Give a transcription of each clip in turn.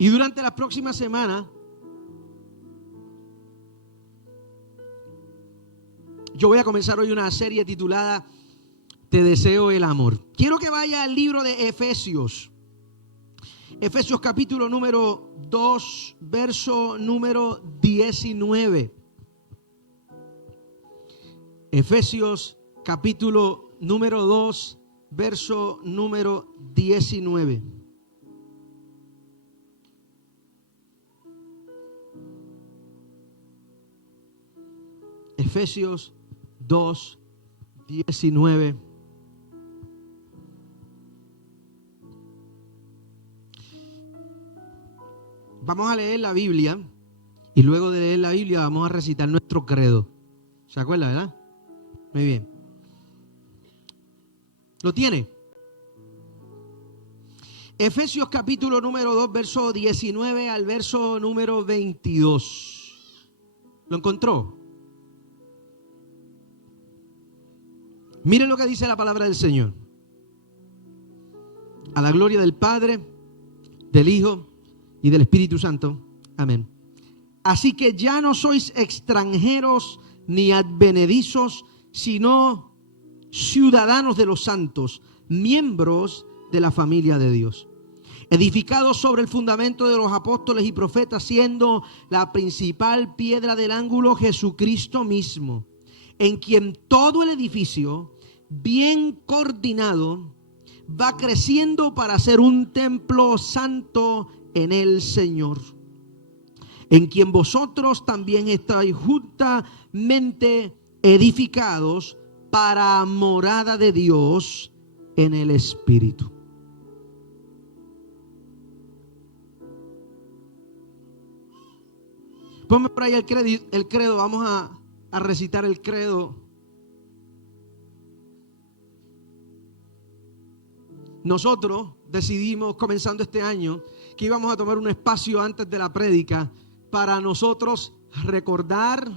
Y durante la próxima semana yo voy a comenzar hoy una serie titulada Te deseo el amor. Quiero que vaya al libro de Efesios. Efesios capítulo número 2, verso número 19. Efesios capítulo número 2, verso número 19. Efesios 2, 19. Vamos a leer la Biblia y luego de leer la Biblia vamos a recitar nuestro credo. ¿Se acuerda, verdad? Muy bien. ¿Lo tiene? Efesios capítulo número 2, verso 19 al verso número 22. ¿Lo encontró? Mire lo que dice la palabra del Señor. A la gloria del Padre, del Hijo y del Espíritu Santo. Amén. Así que ya no sois extranjeros ni advenedizos, sino ciudadanos de los santos, miembros de la familia de Dios, edificados sobre el fundamento de los apóstoles y profetas, siendo la principal piedra del ángulo Jesucristo mismo, en quien todo el edificio, bien coordinado, va creciendo para ser un templo santo en el Señor, en quien vosotros también estáis juntamente edificados para morada de Dios en el Espíritu. Ponme por ahí el credo. Vamos a recitar el credo. Nosotros decidimos, comenzando este año, que íbamos a tomar un espacio antes de la prédica para nosotros recordar,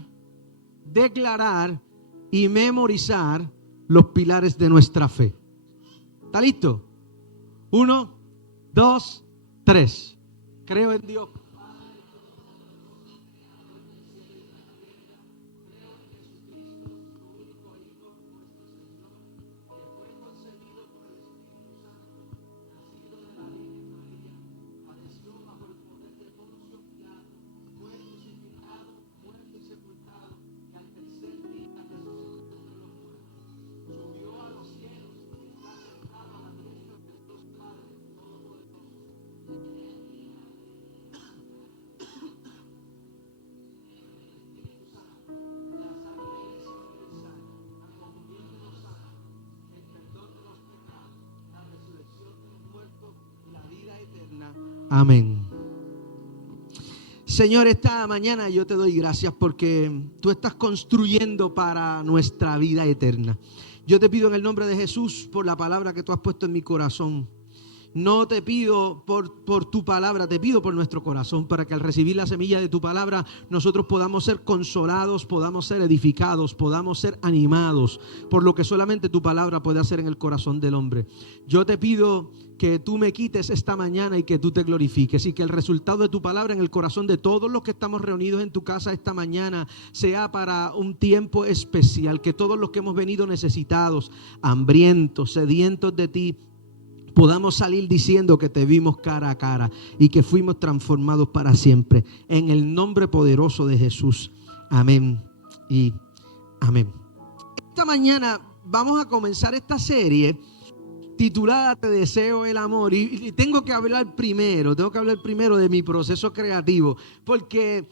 declarar y memorizar los pilares de nuestra fe. ¿Está listo? 1, 2, 3. Creo en Dios. Amén. Señor, esta mañana yo te doy gracias porque tú estás construyendo para nuestra vida eterna. Yo te pido en el nombre de Jesús por la palabra que tú has puesto en mi corazón. No te pido por tu palabra, te pido por nuestro corazón, para que al recibir la semilla de tu palabra nosotros podamos ser consolados, podamos ser edificados, podamos ser animados por lo que solamente tu palabra puede hacer en el corazón del hombre. Yo te pido que tú me quites esta mañana y que tú te glorifiques, y que el resultado de tu palabra en el corazón de todos los que estamos reunidos en tu casa esta mañana sea para un tiempo especial, que todos los que hemos venido necesitados, hambrientos, sedientos de ti, podamos salir diciendo que te vimos cara a cara y que fuimos transformados para siempre. En el nombre poderoso de Jesús. Amén y amén. Esta mañana vamos a comenzar esta serie titulada Te deseo el amor. Y tengo que hablar primero de mi proceso creativo, porque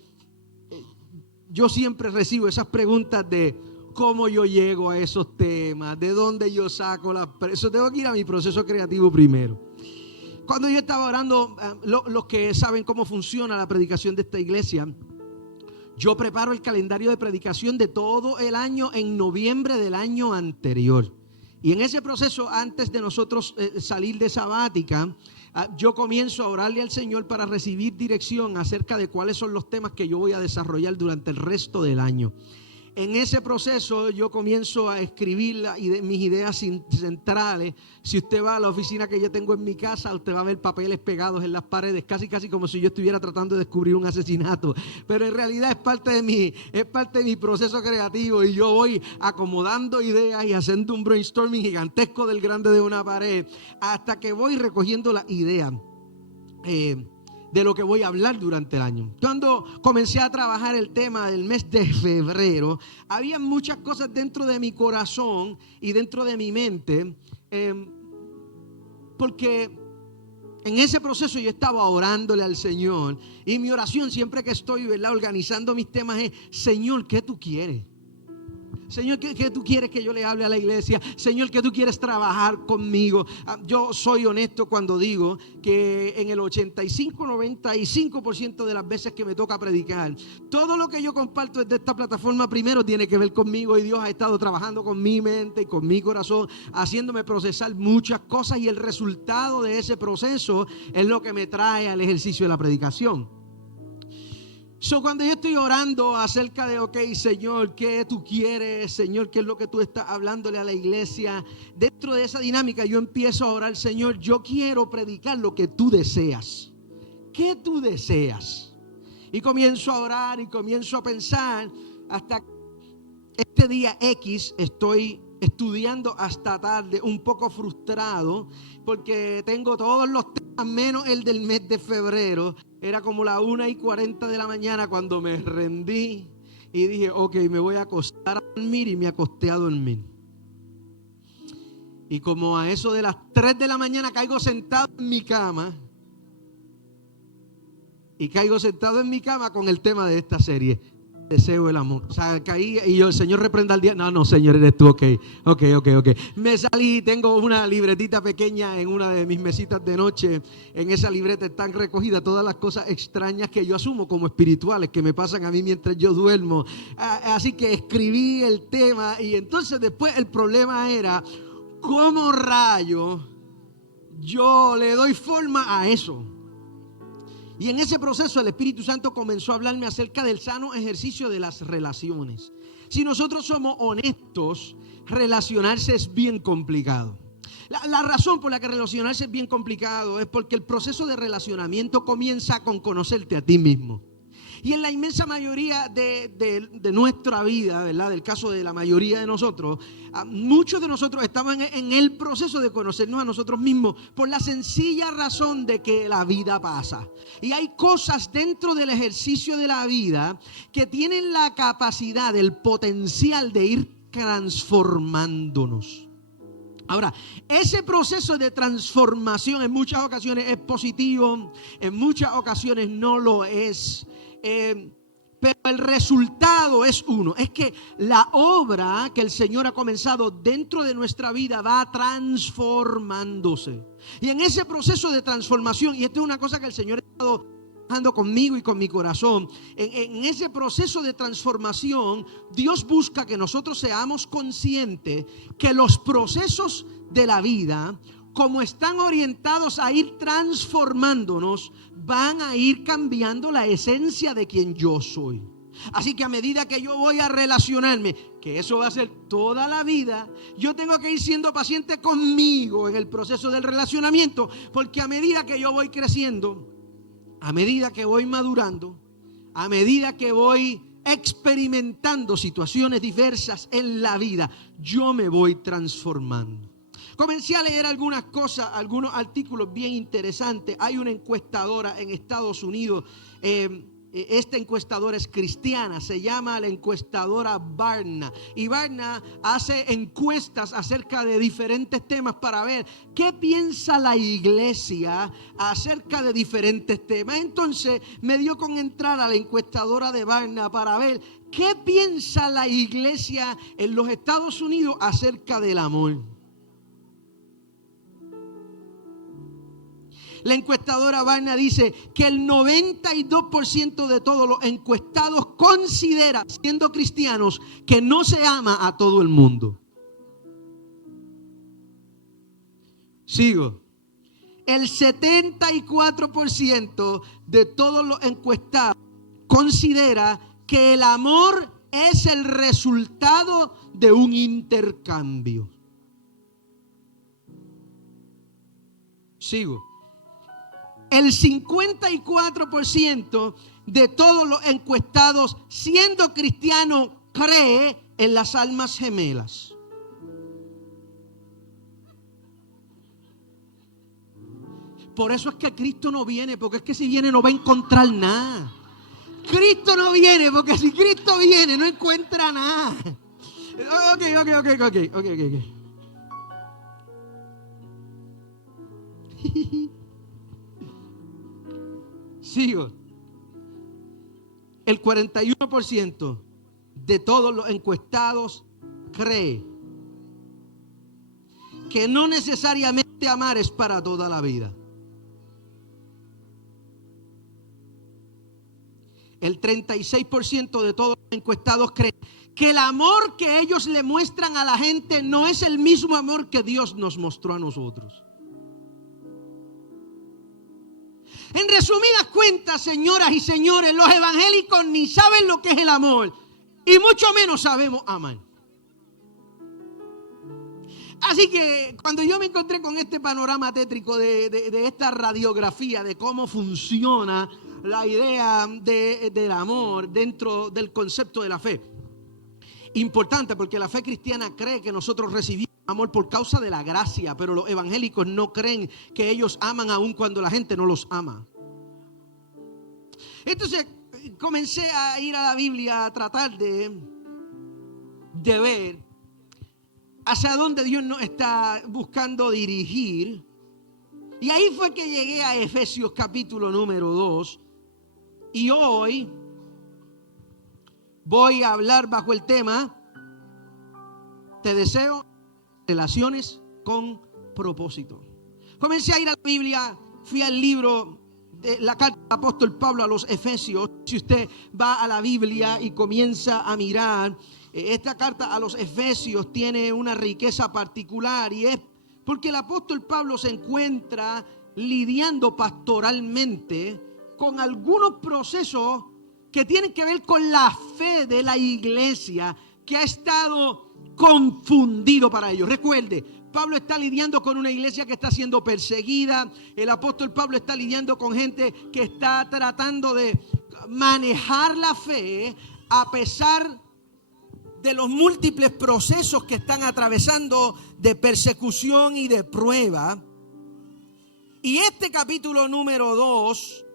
yo siempre recibo esas preguntas de cómo yo llego a esos temas, de dónde yo saco eso. Tengo que ir a mi proceso creativo primero. Cuando yo estaba orando, los que saben cómo funciona la predicación de esta iglesia, yo preparo el calendario de predicación de todo el año en noviembre del año anterior. Y en ese proceso, antes de nosotros salir de sabática, yo comienzo a orarle al Señor para recibir dirección acerca de cuáles son los temas que yo voy a desarrollar durante el resto del año. En ese proceso yo comienzo a escribir mis ideas centrales. Si usted va a la oficina que yo tengo en mi casa, usted va a ver papeles pegados en las paredes, casi como si yo estuviera tratando de descubrir un asesinato. Pero en realidad es parte de mi proceso creativo, y yo voy acomodando ideas y haciendo un brainstorming gigantesco del grande de una pared, hasta que voy recogiendo las ideas de lo que voy a hablar durante el año. Cuando comencé a trabajar el tema del mes de febrero, había muchas cosas dentro de mi corazón y dentro de mi mente, porque en ese proceso yo estaba orándole al Señor, y mi oración siempre que estoy, ¿verdad?, organizando mis temas es: Señor, ¿qué tú quieres? Señor, ¿qué tú quieres que yo le hable a la iglesia? Señor, ¿qué tú quieres trabajar conmigo? Yo soy honesto cuando digo que en el 85-95% de las veces que me toca predicar, todo lo que yo comparto desde esta plataforma primero tiene que ver conmigo, y Dios ha estado trabajando con mi mente y con mi corazón, haciéndome procesar muchas cosas, y el resultado de ese proceso es lo que me trae al ejercicio de la predicación. Cuando yo estoy orando acerca de, ok, Señor, ¿qué tú quieres? Señor, ¿qué es lo que tú estás hablándole a la iglesia? Dentro de esa dinámica yo empiezo a orar: Señor, yo quiero predicar lo que tú deseas. ¿Qué tú deseas? Y comienzo a orar y comienzo a pensar, hasta este día X estoy estudiando hasta tarde, un poco frustrado, porque tengo todos los temas menos el del mes de febrero. Era como las 1:40 de la mañana cuando me rendí y dije: ok, me voy a acostar a dormir, y me acosté a dormir. Y como a eso de las 3 de la mañana caigo sentado en mi cama, con el tema de esta serie: deseo el amor. O sea, caí y yo: el Señor reprenda al día. No, Señor, eres tú. Ok. Me salí, tengo una libretita pequeña en una de mis mesitas de noche. En esa libreta están recogidas todas las cosas extrañas que yo asumo como espirituales, que me pasan a mí mientras yo duermo. Así que escribí el tema, y entonces después el problema era: ¿cómo rayo yo le doy forma a eso? Y en ese proceso el Espíritu Santo comenzó a hablarme acerca del sano ejercicio de las relaciones. Si nosotros somos honestos, relacionarse es bien complicado. La razón por la que relacionarse es bien complicado es porque el proceso de relacionamiento comienza con conocerte a ti mismo. Y en la inmensa mayoría de nuestra vida, ¿verdad?, del caso de la mayoría de nosotros, muchos de nosotros estamos en el proceso de conocernos a nosotros mismos, por la sencilla razón de que la vida pasa. Y hay cosas dentro del ejercicio de la vida que tienen la capacidad, el potencial de ir transformándonos. Ahora, ese proceso de transformación en muchas ocasiones es positivo, en muchas ocasiones no lo es. Pero el resultado es uno: es que la obra que el Señor ha comenzado dentro de nuestra vida va transformándose. Y en ese proceso de transformación, y esto es una cosa que el Señor ha estado trabajando conmigo y con mi corazón, en ese proceso de transformación, Dios busca que nosotros seamos conscientes que los procesos de la vida, como están orientados a ir transformándonos, van a ir cambiando la esencia de quien yo soy. Así que a medida que yo voy a relacionarme, que eso va a ser toda la vida, yo tengo que ir siendo paciente conmigo en el proceso del relacionamiento, porque a medida que yo voy creciendo, a medida que voy madurando, a medida que voy experimentando situaciones diversas en la vida, yo me voy transformando. Comencé a leer algunas cosas, algunos artículos bien interesantes. Hay una encuestadora en Estados Unidos, esta encuestadora es cristiana, se llama la encuestadora Barna. Y Barna hace encuestas acerca de diferentes temas para ver qué piensa la iglesia acerca de diferentes temas. Entonces me dio con entrar a la encuestadora de Barna para ver qué piensa la iglesia en los Estados Unidos acerca del amor. La encuestadora Barna dice que el 92% de todos los encuestados considera, siendo cristianos, que no se ama a todo el mundo. Sigo. El 74% de todos los encuestados considera que el amor es el resultado de un intercambio. Sigo. El 54% de todos los encuestados siendo cristiano cree en las almas gemelas. Por eso es que Cristo no viene, porque es que si viene no va a encontrar nada. Cristo no viene, porque si Cristo viene no encuentra nada. Ok. Sigo. El 41% de todos los encuestados cree que no necesariamente amar es para toda la vida. El 36% de todos los encuestados creen que el amor que ellos le muestran a la gente no es el mismo amor que Dios nos mostró a nosotros. En resumidas cuentas, señoras y señores, los evangélicos ni saben lo que es el amor y mucho menos sabemos amar. Así que cuando yo me encontré con este panorama tétrico de esta radiografía de cómo funciona la idea del amor dentro del concepto de la fe, importante porque la fe cristiana cree que nosotros recibimos amor por causa de la gracia, pero los evangélicos no creen que ellos aman aun cuando la gente no los ama. Entonces comencé a ir a la Biblia a tratar de ver hacia dónde Dios nos está buscando dirigir. Y ahí fue que llegué a Efesios capítulo número 2. Y hoy voy a hablar bajo el tema: te deseo relaciones con propósito. Comencé a ir a la Biblia, fui al libro de la carta del apóstol Pablo a los Efesios. Si usted va a la Biblia y comienza a mirar, esta carta a los Efesios tiene una riqueza particular, y es porque el apóstol Pablo se encuentra lidiando pastoralmente con algunos procesos que tienen que ver con la fe de la iglesia, que ha estado confundido para ellos. Recuerde, Pablo está lidiando con una iglesia que está siendo perseguida. El apóstol Pablo está lidiando con gente que está tratando de manejar la fe a pesar de los múltiples procesos que están atravesando de persecución y de prueba. Y este capítulo número 2,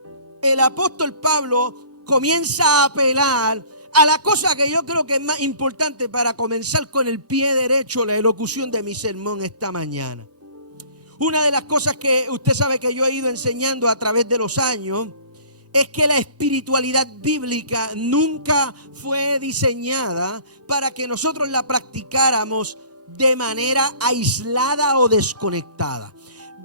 el apóstol Pablo comienza a apelar a la cosa que yo creo que es más importante para comenzar con el pie derecho la elocución de mi sermón esta mañana. Una de las cosas que usted sabe que yo he ido enseñando a través de los años es que la espiritualidad bíblica nunca fue diseñada para que nosotros la practicáramos de manera aislada o desconectada.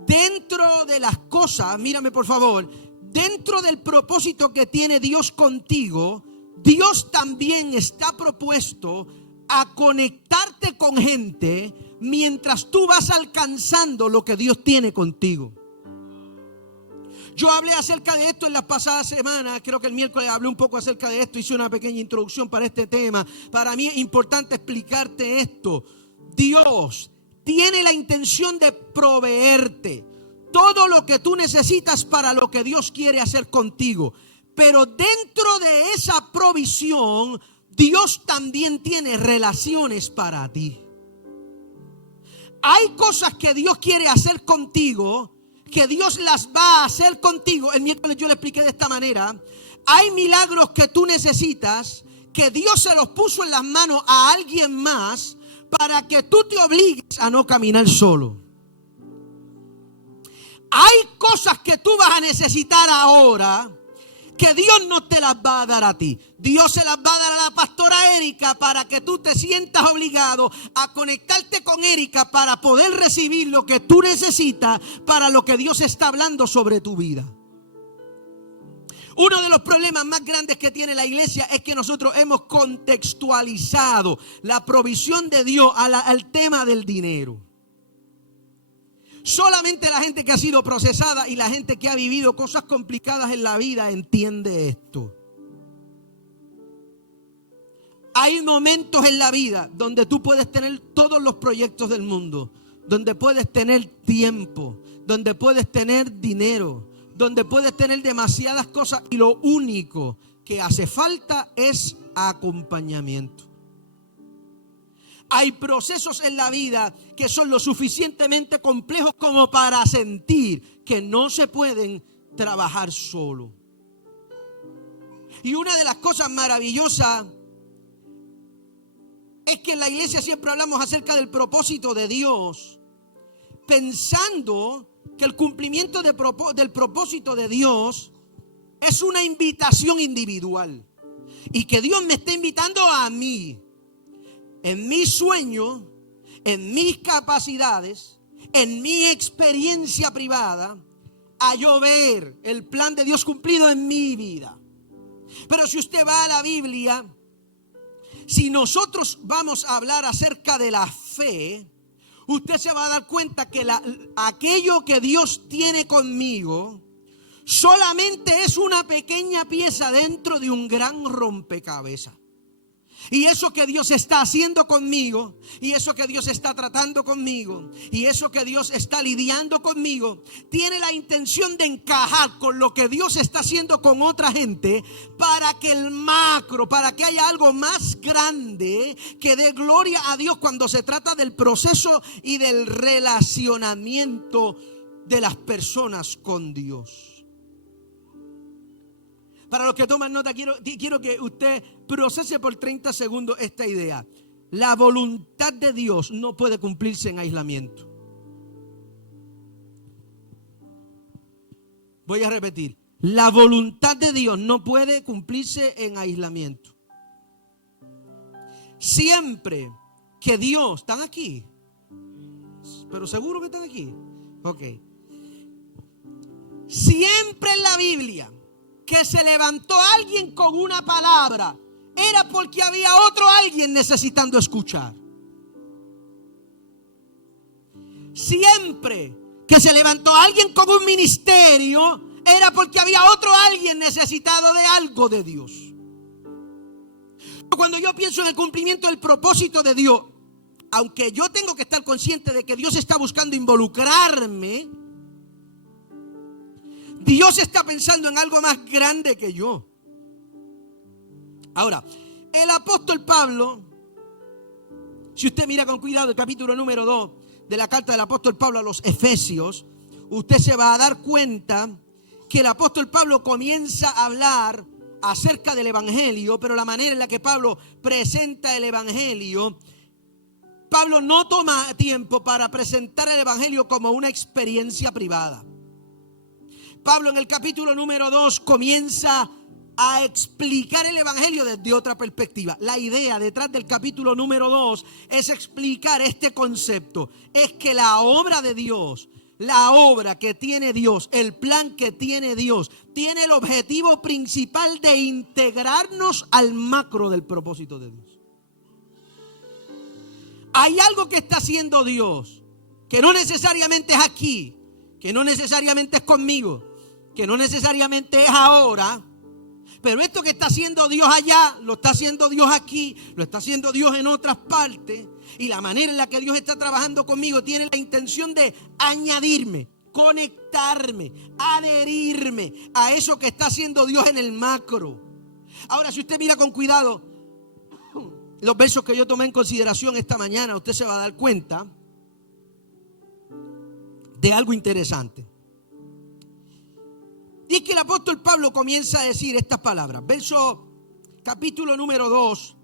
Dentro de las cosas, mírame por favor, dentro del propósito que tiene Dios contigo, Dios también está propuesto a conectarte con gente mientras tú vas alcanzando lo que Dios tiene contigo. Yo hablé acerca de esto en las pasadas semanas, creo que el miércoles hablé un poco acerca de esto, hice una pequeña introducción para este tema. Para mí es importante explicarte esto. Dios tiene la intención de proveerte todo lo que tú necesitas para lo que Dios quiere hacer contigo. Pero dentro de esa provisión, Dios también tiene relaciones para ti. Hay cosas que Dios quiere hacer contigo, que Dios las va a hacer contigo. El miércoles yo le expliqué de esta manera. Hay milagros que tú necesitas, que Dios se los puso en las manos a alguien más para que tú te obligues a no caminar solo. Hay cosas que tú vas a necesitar ahora que Dios no te las va a dar a ti. Dios se las va a dar a la pastora Erika para que tú te sientas obligado a conectarte con Erika para poder recibir lo que tú necesitas para lo que Dios está hablando sobre tu vida. Uno de los problemas más grandes que tiene la iglesia es que nosotros hemos contextualizado la provisión de Dios al tema del dinero. Solamente la gente que ha sido procesada y la gente que ha vivido cosas complicadas en la vida entiende esto. Hay momentos en la vida donde tú puedes tener todos los proyectos del mundo, donde puedes tener tiempo, donde puedes tener dinero, donde puedes tener demasiadas cosas y lo único que hace falta es acompañamiento. Hay procesos en la vida que son lo suficientemente complejos como para sentir que no se pueden trabajar solo. Y una de las cosas maravillosas es que en la iglesia siempre hablamos acerca del propósito de Dios, pensando que el cumplimiento del propósito de Dios es una invitación individual y que Dios me está invitando a mí, en mi sueño, en mis capacidades, en mi experiencia privada, a yo ver el plan de Dios cumplido en mi vida. Pero si usted va a la Biblia, si nosotros vamos a hablar acerca de la fe, usted se va a dar cuenta que aquello que Dios tiene conmigo solamente es una pequeña pieza dentro de un gran rompecabezas. Y eso que Dios está haciendo conmigo, y eso que Dios está tratando conmigo, y eso que Dios está lidiando conmigo, tiene la intención de encajar con lo que Dios está haciendo con otra gente, para que el macro, para que haya algo más grande que dé gloria a Dios cuando se trata del proceso y del relacionamiento de las personas con Dios. Para los que toman nota, quiero que usted procese por 30 segundos esta idea. La voluntad de Dios no puede cumplirse en aislamiento. Voy a repetir. La voluntad de Dios no puede cumplirse en aislamiento. Siempre que Dios... ¿Están aquí? ¿Pero seguro que están aquí? Ok. Siempre en la Biblia que se levantó alguien con una palabra, era porque había otro alguien necesitando escuchar. Siempre que se levantó alguien con un ministerio, era porque había otro alguien necesitado de algo de Dios. Cuando yo pienso en el cumplimiento del propósito de Dios, aunque yo tengo que estar consciente de que Dios está buscando involucrarme, Dios está pensando en algo más grande que yo. Ahora, el apóstol Pablo, si usted mira con cuidado el capítulo número 2 de la carta del apóstol Pablo a los Efesios, usted se va a dar cuenta que el apóstol Pablo comienza a hablar acerca del evangelio, pero la manera en la que Pablo presenta el evangelio, Pablo no toma tiempo para presentar el evangelio como una experiencia privada. Pablo en el capítulo número 2 comienza a explicar el evangelio desde otra perspectiva. La idea detrás del capítulo número 2 es explicar este concepto. Es que la obra de Dios, la obra que tiene Dios, el plan que tiene Dios, tiene el objetivo principal de integrarnos al macro del propósito de Dios. Hay algo que está haciendo Dios, que no necesariamente es aquí, que no necesariamente es conmigo, que no necesariamente es ahora, pero esto que está haciendo Dios allá, lo está haciendo Dios aquí, lo está haciendo Dios en otras partes, y la manera en la que Dios está trabajando conmigo tiene la intención de añadirme, conectarme, adherirme a eso que está haciendo Dios en el macro. Ahora, si usted mira con cuidado los versos que yo tomé en consideración esta mañana, usted se va a dar cuenta de algo interesante. Y es que el apóstol Pablo comienza a decir estas palabras. Capítulo número 2,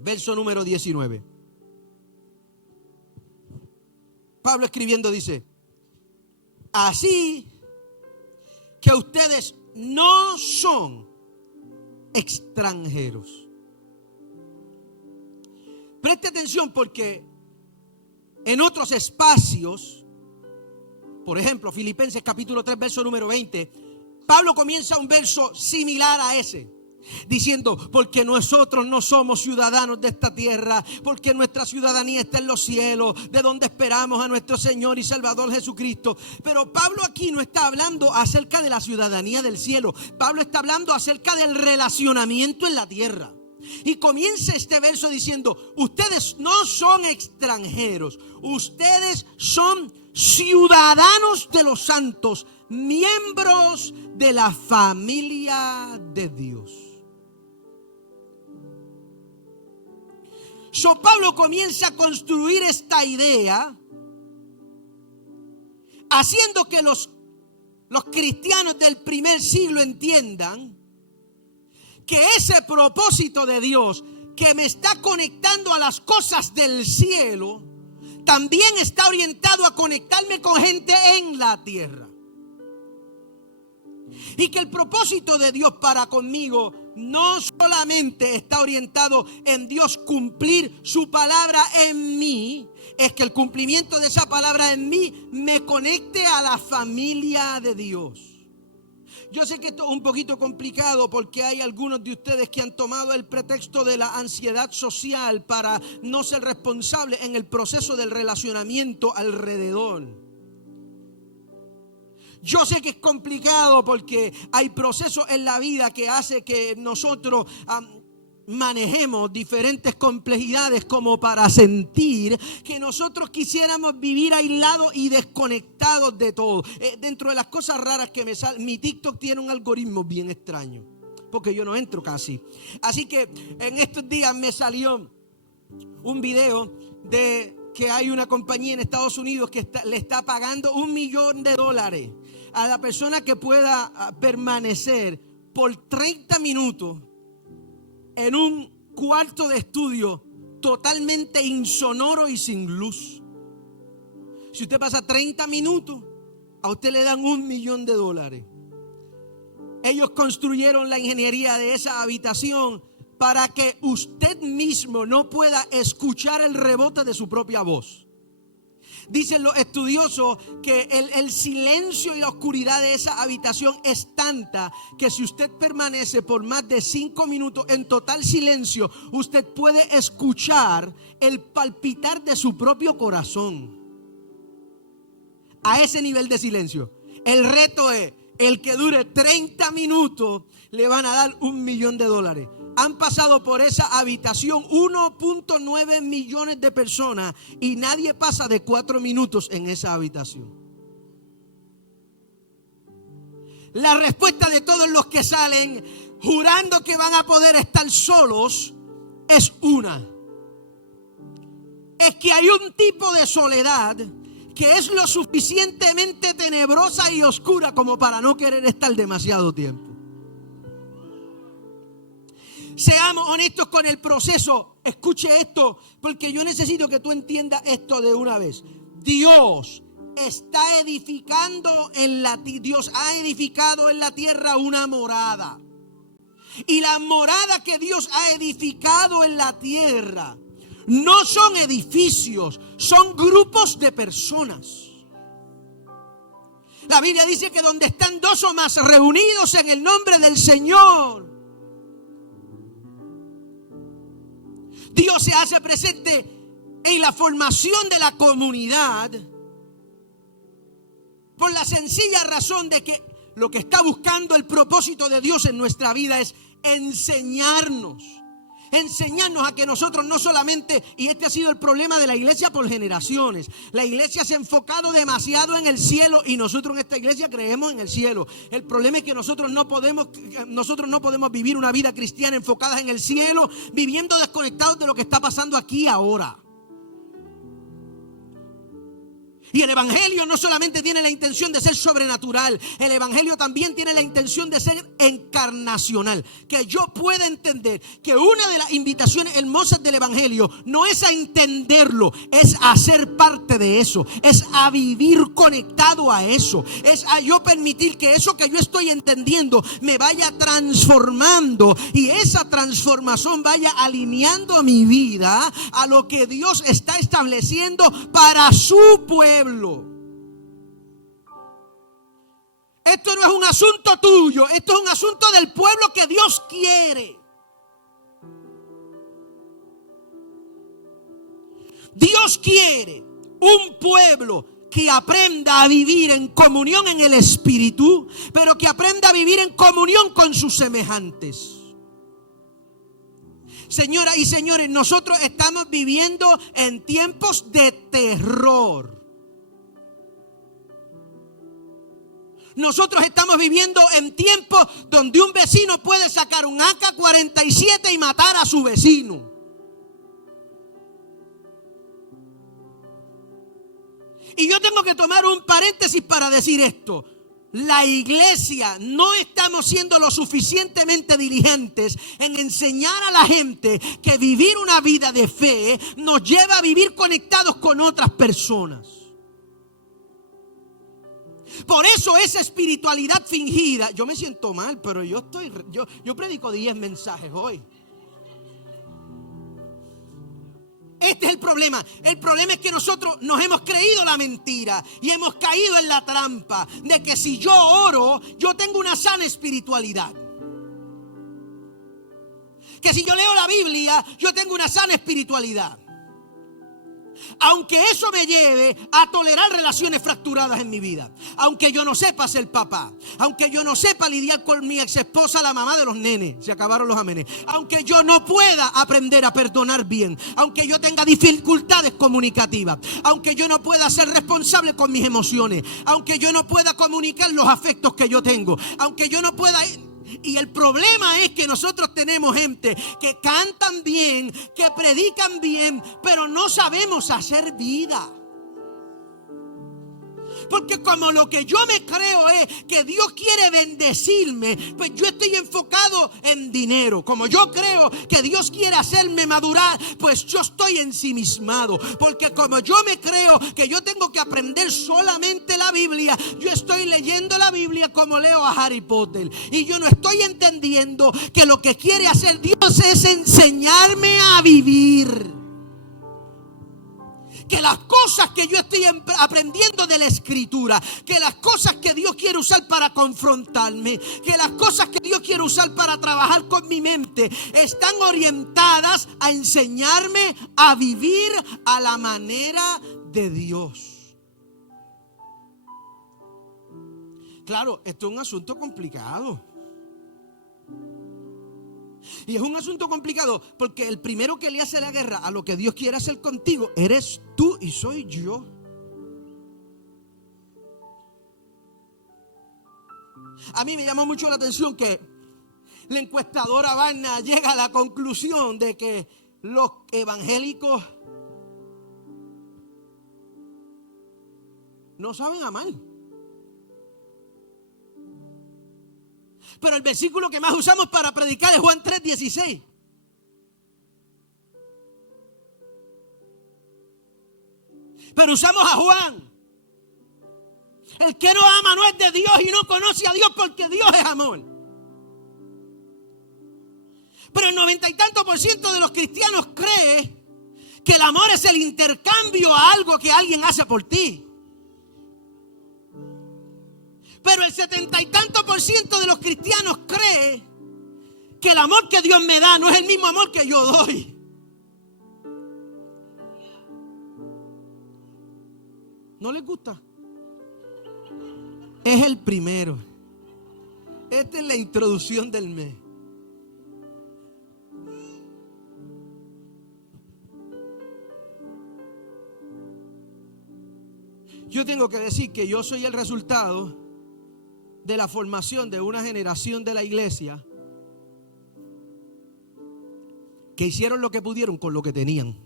verso número 19. Pablo escribiendo dice: así que ustedes no son extranjeros. Preste atención, porque en otros espacios, por ejemplo, Filipenses capítulo 3, verso número 20, Pablo comienza un verso similar a ese, diciendo: porque nosotros no somos ciudadanos de esta tierra, porque nuestra ciudadanía está en los cielos, de donde esperamos a nuestro Señor y Salvador Jesucristo. Pero Pablo aquí no está hablando acerca de la ciudadanía del cielo. Pablo está hablando acerca del relacionamiento en la tierra. Y comienza este verso diciendo: ustedes no son extranjeros, ustedes son ciudadanos de los santos, miembros de la familia de Dios. Pablo comienza a construir esta idea, haciendo que los cristianos del primer siglo entiendan que ese propósito de Dios que me está conectando a las cosas del cielo, también está orientado a conectarme con gente en la tierra. Y que el propósito de Dios para conmigo no solamente está orientado en Dios cumplir su palabra en mí, es que el cumplimiento de esa palabra en mí me conecte a la familia de Dios. Yo sé que esto es un poquito complicado porque hay algunos de ustedes que han tomado el pretexto de la ansiedad social para no ser responsables en el proceso del relacionamiento alrededor. Yo sé que es complicado porque hay procesos en la vida que hace que nosotros manejemos diferentes complejidades como para sentir que nosotros quisiéramos vivir aislados y desconectados de todo. Dentro de las cosas raras que me salen, mi TikTok tiene un algoritmo bien extraño, porque yo no entro casi. Así que en estos días me salió un video de que hay una compañía en Estados Unidos que le está pagando $1 millón a la persona que pueda permanecer por 30 minutos en un cuarto de estudio totalmente insonoro y sin luz. Si usted pasa 30 minutos, a usted le dan $1 millón. Ellos construyeron la ingeniería de esa habitación para que usted mismo no pueda escuchar el rebote de su propia voz. Dicen los estudiosos que el silencio y la oscuridad de esa habitación es tanta que si usted permanece por más de 5 minutos en total silencio, usted puede escuchar el palpitar de su propio corazón. A ese nivel de silencio. El reto es: el que dure 30 minutos le van a dar $1 millón. Han pasado por esa habitación 1.9 millones de personas y nadie pasa de 4 minutos en esa habitación. La respuesta de todos los que salen jurando que van a poder estar solos es una: es que hay un tipo de soledad que es lo suficientemente tenebrosa y oscura como para no querer estar demasiado tiempo. Seamos honestos con el proceso. Escuche esto, porque yo necesito que tú entiendas esto de una vez. Dios está edificando Dios ha edificado en la tierra una morada. Y la morada que Dios ha edificado en la tierra no son edificios, son grupos de personas. La Biblia dice que donde están 2 o más reunidos en el nombre del Señor, Dios se hace presente en la formación de la comunidad, por la sencilla razón de que lo que está buscando el propósito de Dios en nuestra vida es enseñarnos a que nosotros no solamente, y este ha sido el problema de la iglesia por generaciones, la iglesia se ha enfocado demasiado en el cielo y nosotros en esta iglesia creemos en el cielo. El problema es que nosotros no podemos vivir una vida cristiana enfocada en el cielo, viviendo desconectados de lo que está pasando aquí ahora. Y el evangelio no solamente tiene la intención de ser sobrenatural, el evangelio también tiene la intención de ser encarnacional. Que yo pueda entender que una de las invitaciones hermosas del evangelio no es a entenderlo, es a ser parte de eso, es a vivir conectado a eso, es a yo permitir que eso que yo estoy entendiendo me vaya transformando y esa transformación vaya alineando a mi vida a lo que Dios está estableciendo para su pueblo. Esto no es un asunto tuyo, esto es un asunto del pueblo que Dios quiere. Dios quiere un pueblo que aprenda a vivir en comunión en el Espíritu, pero que aprenda a vivir en comunión con sus semejantes. Señoras y señores, nosotros estamos viviendo en tiempos de terror. Nosotros estamos viviendo en tiempos donde un vecino puede sacar un AK-47 y matar a su vecino. Y yo tengo que tomar un paréntesis para decir esto. La iglesia no estamos siendo lo suficientemente diligentes en enseñar a la gente que vivir una vida de fe nos lleva a vivir conectados con otras personas. Por eso esa espiritualidad fingida, yo me siento mal, pero yo predico 10 mensajes hoy. Este es el problema. El problema es que nosotros nos hemos creído la mentira y hemos caído en la trampa de que si yo oro, yo tengo una sana espiritualidad. Que si yo leo la Biblia, yo tengo una sana espiritualidad. Aunque eso me lleve a tolerar relaciones fracturadas en mi vida, aunque yo no sepa ser papá, aunque yo no sepa lidiar con mi ex esposa, la mamá de los nenes, se acabaron los amenes, aunque yo no pueda aprender a perdonar bien, aunque yo tenga dificultades comunicativas, aunque yo no pueda ser responsable con mis emociones, aunque yo no pueda comunicar los afectos que yo tengo, aunque yo no pueda... Y el problema es que nosotros tenemos gente que cantan bien, que predican bien, pero no sabemos hacer vida. Porque como lo que yo me creo es que Dios quiere bendecirme, pues yo estoy enfocado en dinero. Como yo creo que Dios quiere hacerme madurar, pues yo estoy ensimismado. Porque como yo me creo que yo tengo que aprender solamente la Biblia, yo estoy leyendo la Biblia como leo a Harry Potter. Y yo no estoy entendiendo que lo que quiere hacer Dios es enseñarme a vivir. Que las cosas que yo estoy aprendiendo de la Escritura, que las cosas que Dios quiere usar para confrontarme, que las cosas que Dios quiere usar para trabajar con mi mente, están orientadas a enseñarme a vivir a la manera de Dios. Claro, esto es un asunto complicado. Y es un asunto complicado porque el primero que le hace la guerra a lo que Dios quiere hacer contigo eres tú y soy yo. A mí me llamó mucho la atención que la encuestadora Barna llega a la conclusión de que los evangélicos no saben amar. Pero el versículo que más usamos para predicar es Juan 3:16. Pero usamos a Juan. El que no ama no es de Dios y no conoce a Dios porque Dios es amor. Pero el 90 y tanto % de los cristianos cree que el amor es el intercambio a algo que alguien hace por ti. Pero el 70 y tanto % de los cristianos cree que el amor que Dios me da no es el mismo amor que yo doy. ¿No les gusta? Es el primero. Esta es la introducción del mes. Yo tengo que decir que yo soy el resultado de la formación de una generación de la iglesia que hicieron lo que pudieron con lo que tenían.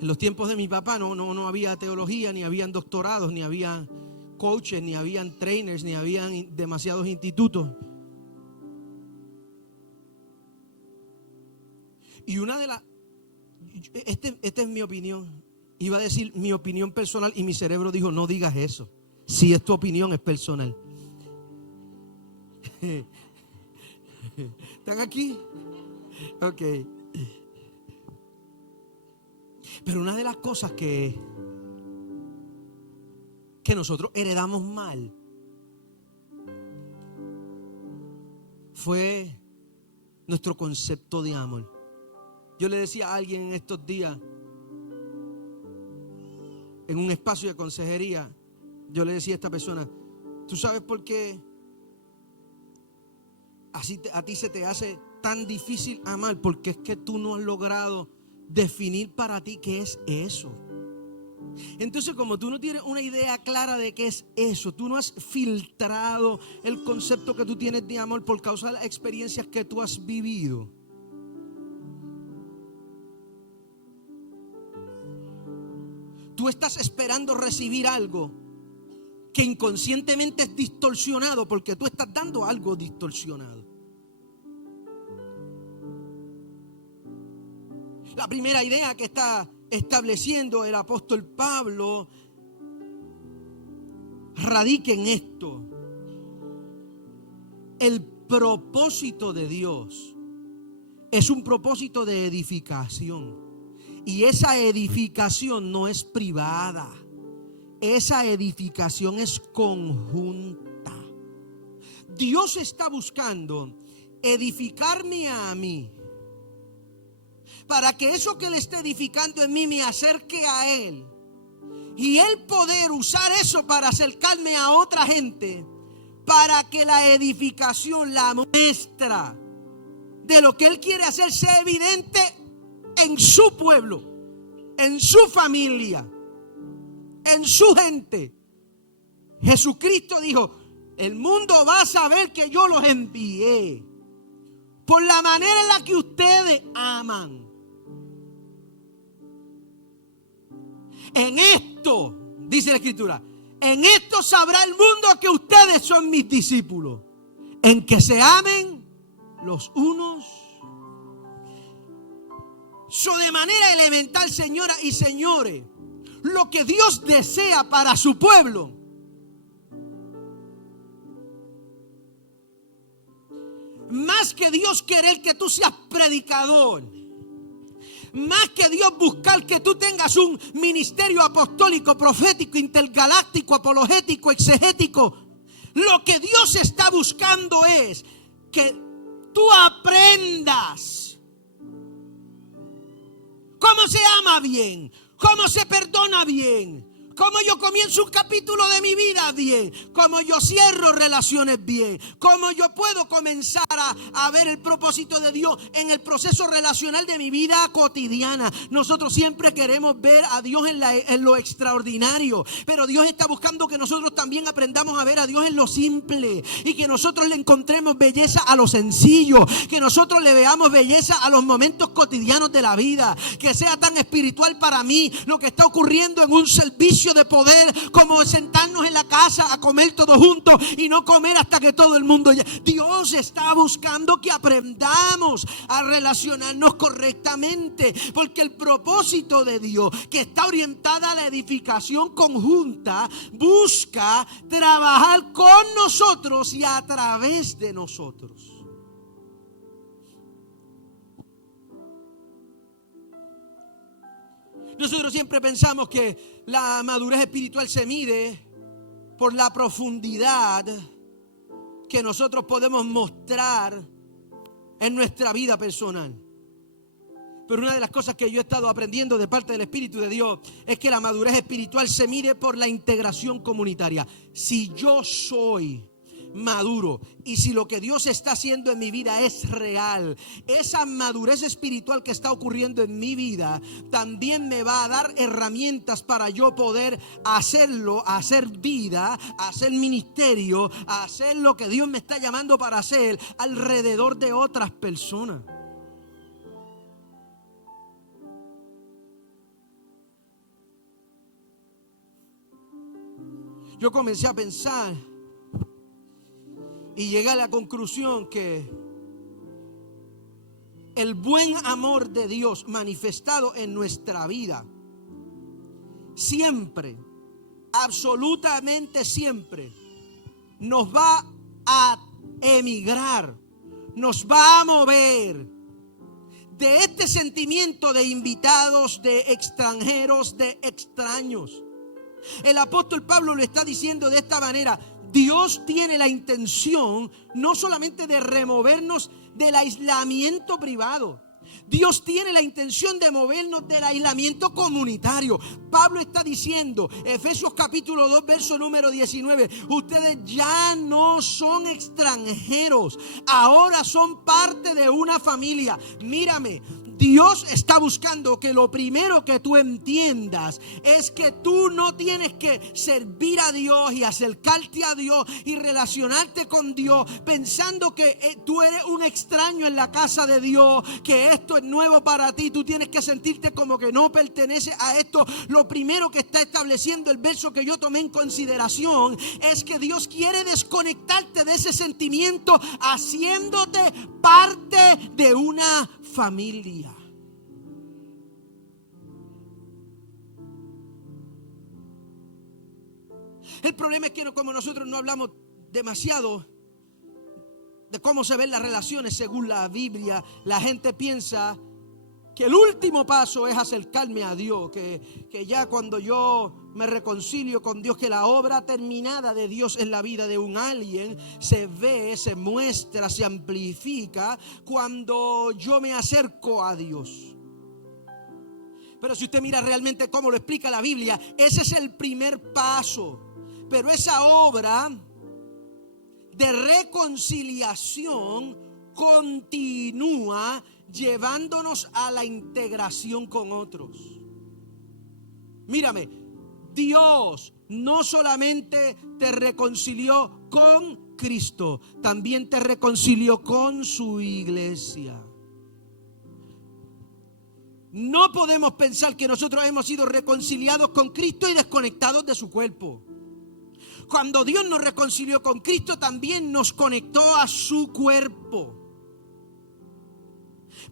En los tiempos de mi papá no había teología, ni habían doctorados, ni había coaches, ni habían trainers, ni habían demasiados institutos. Y una de las... Esta es mi opinión. Iba a decir mi opinión personal y mi cerebro dijo, no digas eso. Si es tu opinión, es personal. ¿Están aquí? Ok. Pero una de las cosas que nosotros heredamos mal fue nuestro concepto de amor. Yo le decía a alguien en estos días, en un espacio de consejería, yo le decía a esta persona, ¿tú sabes por qué así a ti se te hace tan difícil amar, porque es que tú no has logrado definir para ti qué es eso. Entonces, como tú no tienes una idea clara de qué es eso, tú no has filtrado el concepto que tú tienes de amor por causa de las experiencias que tú has vivido, tú estás esperando recibir algo que inconscientemente es distorsionado, porque tú estás dando algo distorsionado. La primera idea que está estableciendo el apóstol Pablo radica en esto: el propósito de Dios es un propósito de edificación, y esa edificación no es privada, esa edificación es conjunta. Dios está buscando edificarme a mí, para que eso que Él está edificando en mí me acerque a Él, y Él poder usar eso para acercarme a otra gente, para que la edificación, la muestra de lo que Él quiere hacer, sea evidente en su pueblo, en su familia, en su gente. Jesucristo dijo: el mundo va a saber que yo los envié por la manera en la que ustedes aman. En esto, dice la Escritura, en esto sabrá el mundo que ustedes son mis discípulos, en que se amen los unos. De manera elemental, señoras y señores, lo que Dios desea para su pueblo más que Dios querer que tú seas predicador, más que Dios buscar que tú tengas un ministerio apostólico, profético, intergaláctico, apologético, exegético, lo que Dios está buscando es que tú aprendas cómo se ama bien, cómo se perdona bien, cómo yo comienzo un capítulo de mi vida bien, cómo yo cierro relaciones bien, cómo yo puedo comenzar a ver el propósito de Dios en el proceso relacional de mi vida cotidiana. Nosotros siempre queremos ver a Dios en lo extraordinario, pero Dios está buscando que nosotros también aprendamos a ver a Dios en lo simple, y que nosotros le encontremos belleza a lo sencillo, que nosotros le veamos belleza a los momentos cotidianos de la vida, que sea tan espiritual para mí lo que está ocurriendo en un servicio de poder como sentarnos en la casa a comer todos juntos y no comer hasta que todo el mundo llegue. Dios está buscando que aprendamos a relacionarnos correctamente, porque el propósito de Dios, que está orientada a la edificación conjunta, busca trabajar con nosotros y a través de nosotros. Nosotros siempre pensamos que la madurez espiritual se mide por la profundidad que nosotros podemos mostrar en nuestra vida personal. Pero una de las cosas que yo he estado aprendiendo de parte del Espíritu de Dios es que la madurez espiritual se mide por la integración comunitaria. Si yo soy maduro y si lo que Dios está haciendo en mi vida es real, esa madurez espiritual que está ocurriendo en mi vida también me va a dar herramientas para yo poder hacerlo, hacer vida, hacer ministerio, hacer lo que Dios me está llamando para hacer alrededor de otras personas. Yo comencé a pensar y llegué a la conclusión que el buen amor de Dios manifestado en nuestra vida siempre, absolutamente siempre, nos va a emigrar, nos va a mover de este sentimiento de invitados, de extranjeros, de extraños. El apóstol Pablo lo está diciendo de esta manera: Dios tiene la intención no solamente de removernos del aislamiento privado, Dios tiene la intención de movernos del aislamiento comunitario. Pablo está diciendo, Efesios capítulo 2, verso número 19, ustedes ya no son extranjeros, ahora son parte de una familia. Mírame, Dios está buscando que lo primero que tú entiendas es que tú no tienes que servir a Dios y acercarte a Dios y relacionarte con Dios pensando que tú eres un extraño en la casa de Dios, que esto es nuevo para ti. Tú tienes que sentirte como que no perteneces a esto. Lo primero que está estableciendo el verso que yo tomé en consideración es que Dios quiere desconectarte de ese sentimiento haciéndote parte de una familia. El problema es que como nosotros no hablamos demasiado de cómo se ven las relaciones según la Biblia, la gente piensa que el último paso es acercarme a Dios, que ya cuando yo me reconcilio con Dios, que la obra terminada de Dios en la vida de un alguien se ve, se muestra, se amplifica cuando yo me acerco a Dios. Pero si usted mira realmente cómo lo explica la Biblia, ese es el primer paso. Pero esa obra de reconciliación continúa llevándonos a la integración con otros. Mírame, Dios no solamente te reconcilió con Cristo, también te reconcilió con su iglesia. No podemos pensar que nosotros hemos sido reconciliados con Cristo y desconectados de su cuerpo. Cuando Dios nos reconcilió con Cristo, también nos conectó a su cuerpo.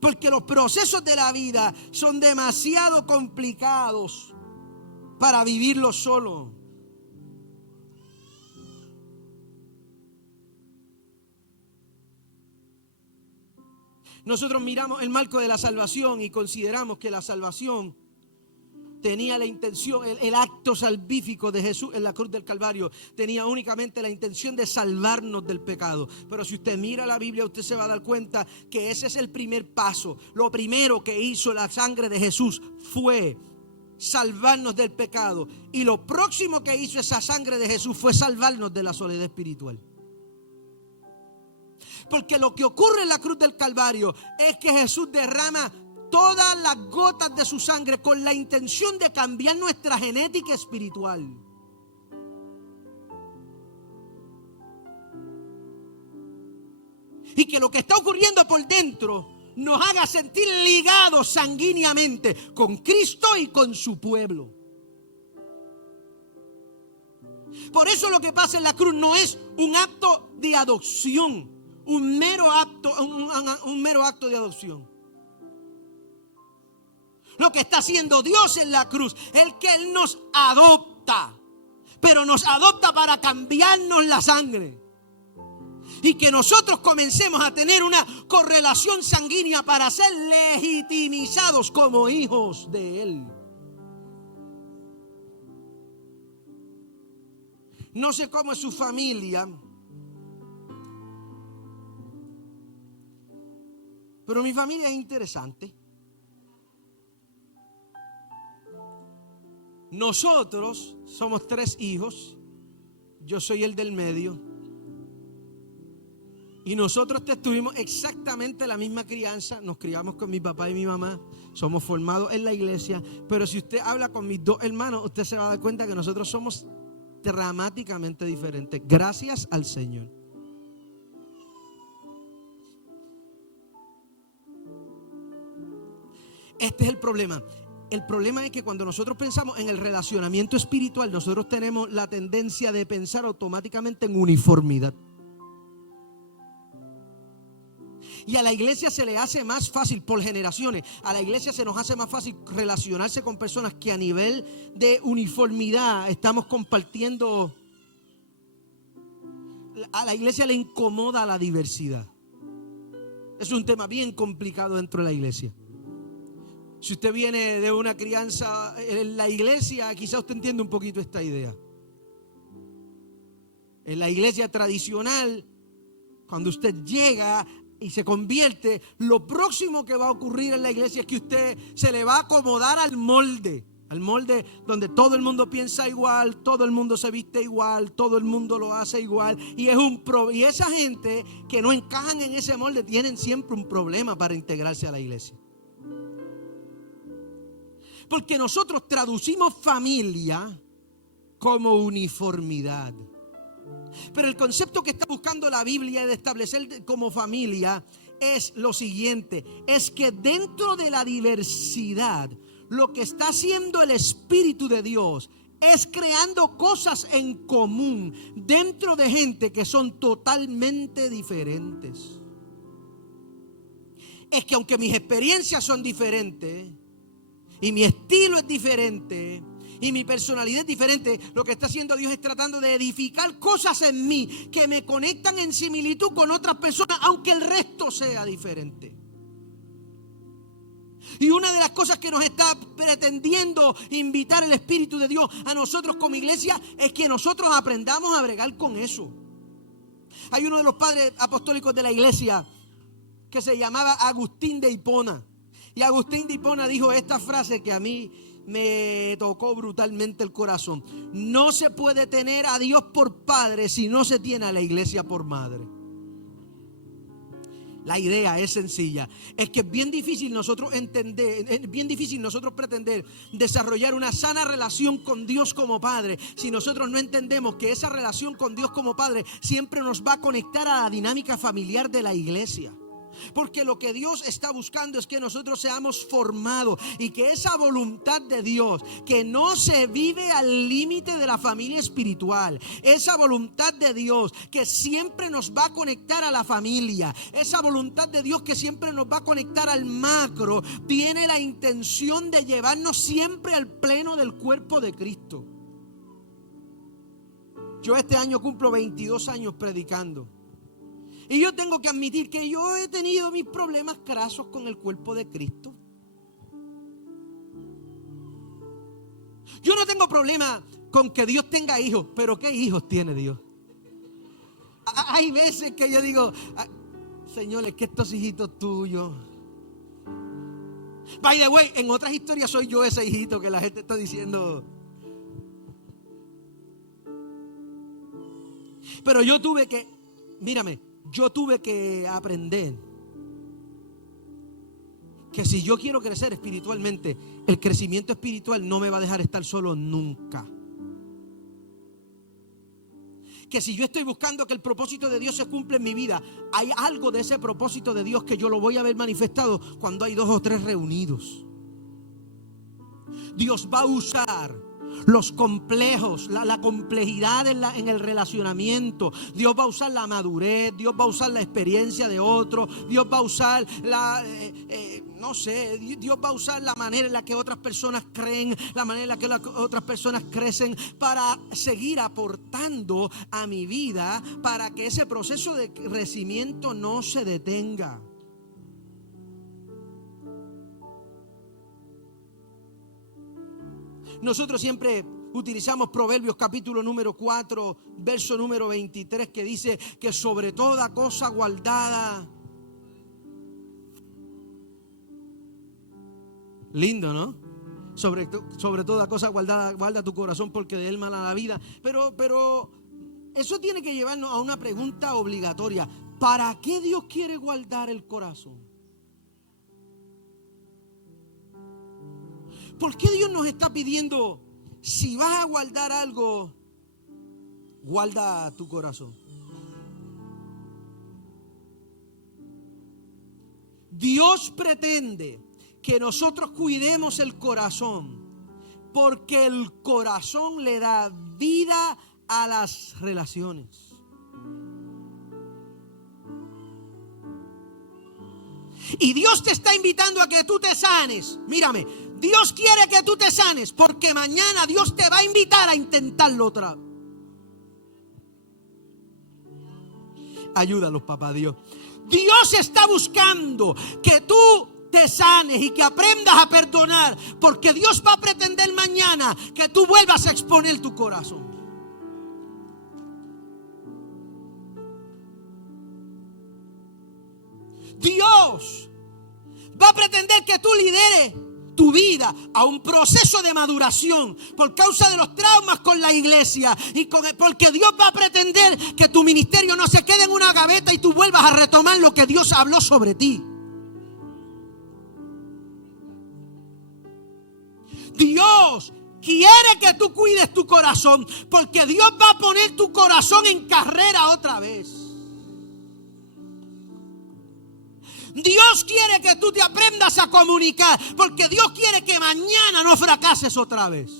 Porque los procesos de la vida son demasiado complicados para vivirlos solo. Nosotros miramos el marco de la salvación y consideramos que la salvación tenía la intención, el acto salvífico de Jesús en la cruz del Calvario tenía únicamente la intención de salvarnos del pecado. Pero si usted mira la Biblia, usted se va a dar cuenta que ese es el primer paso. Lo primero que hizo la sangre de Jesús fue salvarnos del pecado. Y lo próximo que hizo esa sangre de Jesús fue salvarnos de la soledad espiritual. Porque lo que ocurre en la cruz del Calvario es que Jesús derrama todas las gotas de su sangre con la intención de cambiar nuestra genética espiritual. Y que lo que está ocurriendo por dentro nos haga sentir ligados sanguíneamente con Cristo y con su pueblo. Por eso lo que pasa en la cruz no es un acto de adopción, un mero acto de adopción. Lo que está haciendo Dios en la cruz es que Él nos adopta, pero nos adopta para cambiarnos la sangre. Y que nosotros comencemos a tener una correlación sanguínea para ser legitimizados como hijos de Él. No sé cómo es su familia, pero mi familia es interesante. Nosotros somos 3 hijos, yo soy el del medio, y nosotros tuvimos exactamente la misma crianza, nos criamos con mi papá y mi mamá, somos formados en la iglesia, pero si usted habla con mis 2 hermanos, usted se va a dar cuenta que nosotros somos dramáticamente diferentes, gracias al Señor. Este es el problema. El problema es que cuando nosotros pensamos en el relacionamiento espiritual, nosotros tenemos la tendencia de pensar automáticamente en uniformidad. Y a la iglesia se le hace más fácil, por generaciones, a la iglesia se nos hace más fácil relacionarse con personas que a nivel de uniformidad estamos compartiendo. A la iglesia le incomoda la diversidad. Es un tema bien complicado dentro de la iglesia. Si usted viene de una crianza en la iglesia, quizá usted entiende un poquito esta idea. En la iglesia tradicional, cuando usted llega y se convierte, lo próximo que va a ocurrir en la iglesia es que usted se le va a acomodar al molde donde todo el mundo piensa igual, todo el mundo se viste igual, todo el mundo lo hace igual, y esa gente que no encajan en ese molde tienen siempre un problema para integrarse a la iglesia. Porque nosotros traducimos familia como uniformidad. Pero el concepto que está buscando la Biblia de establecer como familia es lo siguiente: es que dentro de la diversidad, lo que está haciendo el Espíritu de Dios es creando cosas en común dentro de gente que son totalmente diferentes. Es que aunque mis experiencias son diferentes y mi estilo es diferente y mi personalidad es diferente, lo que está haciendo Dios es tratando de edificar cosas en mí que me conectan en similitud con otras personas, aunque el resto sea diferente. Y una de las cosas que nos está pretendiendo invitar el Espíritu de Dios a nosotros como iglesia es que nosotros aprendamos a bregar con eso. Hay uno de los padres apostólicos de la iglesia que se llamaba Agustín de Hipona. Y Agustín de Hipona dijo esta frase que a mí me tocó brutalmente el corazón: no se puede tener a Dios por padre si no se tiene a la iglesia por madre. La idea es sencilla, es que es bien difícil nosotros pretender desarrollar una sana relación con Dios como Padre si nosotros no entendemos que esa relación con Dios como Padre siempre nos va a conectar a la dinámica familiar de la iglesia. Porque lo que Dios está buscando es que nosotros seamos formados y que esa voluntad de Dios, que no se vive al límite de la familia espiritual, esa voluntad de Dios que siempre nos va a conectar a la familia, esa voluntad de Dios que siempre nos va a conectar al macro, tiene la intención de llevarnos siempre al pleno del cuerpo de Cristo. Yo este año cumplo 22 años predicando. Y yo tengo que admitir que yo he tenido mis problemas crasos con el cuerpo de Cristo. Yo no tengo problema con que Dios tenga hijos, pero ¿qué hijos tiene Dios? Hay veces que yo digo: Señor, es que estos hijitos tuyos. By the way, en otras historias soy yo ese hijito que la gente está diciendo. Pero yo tuve que aprender que si yo quiero crecer espiritualmente, el crecimiento espiritual no me va a dejar estar solo nunca. Que si yo estoy buscando que el propósito de Dios se cumpla en mi vida, hay algo de ese propósito de Dios que yo lo voy a ver manifestado cuando hay 2 o 3 reunidos. Dios va a usar los complejos, la complejidad en el relacionamiento. Dios va a usar la madurez, Dios va a usar la experiencia de otro, Dios va a usar Dios va a usar la manera en la que otras personas creen, la manera en la que otras personas crecen, para seguir aportando a mi vida, para que ese proceso de crecimiento no se detenga. Nosotros siempre utilizamos Proverbios capítulo número 4, verso número 23, que dice que sobre toda cosa guardada. Lindo, ¿no? Sobre toda cosa guardada, guarda tu corazón, porque de él mana la vida. Pero eso tiene que llevarnos a una pregunta obligatoria: ¿para qué Dios quiere guardar el corazón? ¿Por qué Dios nos está pidiendo, si vas a guardar algo, guarda tu corazón? Dios pretende que nosotros cuidemos el corazón, porque el corazón le da vida a las relaciones. Y Dios te está invitando a que tú te sanes. Mírame, Dios quiere que tú te sanes, porque mañana Dios te va a invitar a intentarlo otra vez. Ayúdalos, papá Dios. Dios está buscando que tú te sanes y que aprendas a perdonar, porque Dios va a pretender mañana que tú vuelvas a exponer tu corazón. Dios va a pretender que tú lideres tu vida a un proceso de maduración por causa de los traumas con la iglesia porque Dios va a pretender que tu ministerio no se quede en una gaveta y tú vuelvas a retomar lo que Dios habló sobre ti. Dios quiere que tú cuides tu corazón porque Dios va a poner tu corazón en carrera otra vez. Dios quiere que tú te aprendas a comunicar porque Dios quiere que mañana no fracases otra vez.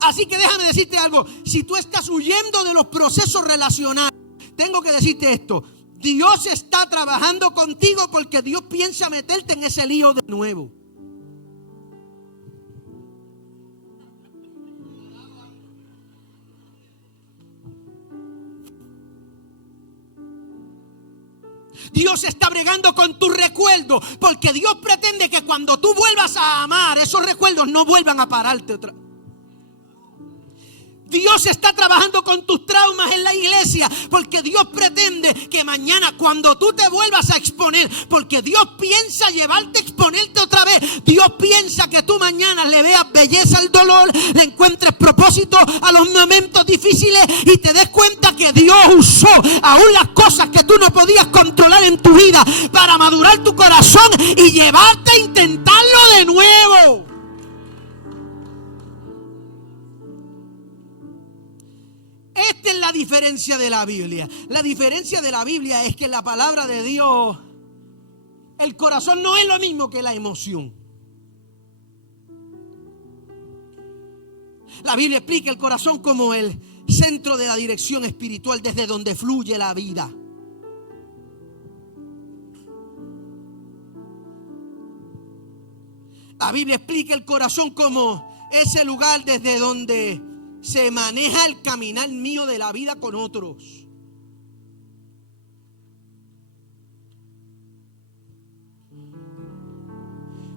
Así que déjame decirte algo. Si tú estás huyendo de los procesos relacionales, tengo que decirte esto. Dios está trabajando contigo porque Dios piensa meterte en ese lío de nuevo. Dios está bregando con tus recuerdos porque Dios pretende que cuando tú vuelvas a amar, esos recuerdos no vuelvan a pararte otra vez. Dios está trabajando con tus traumas en la iglesia porque Dios pretende que mañana cuando tú te vuelvas a exponer, porque Dios piensa llevarte a exponerte otra vez, Dios piensa que tú mañana le veas belleza al dolor, le encuentres propósito a los momentos difíciles y te des cuenta que Dios usó aún las cosas que tú no podías controlar en tu vida para madurar tu corazón y llevarte a intentarlo de nuevo. Esta es la diferencia de la Biblia. La diferencia de la Biblia es que en la palabra de Dios el corazón no es lo mismo que la emoción. La Biblia explica el corazón como el centro de la dirección espiritual desde donde fluye la vida. La Biblia explica el corazón como ese lugar desde donde se maneja el caminar mío de la vida con otros.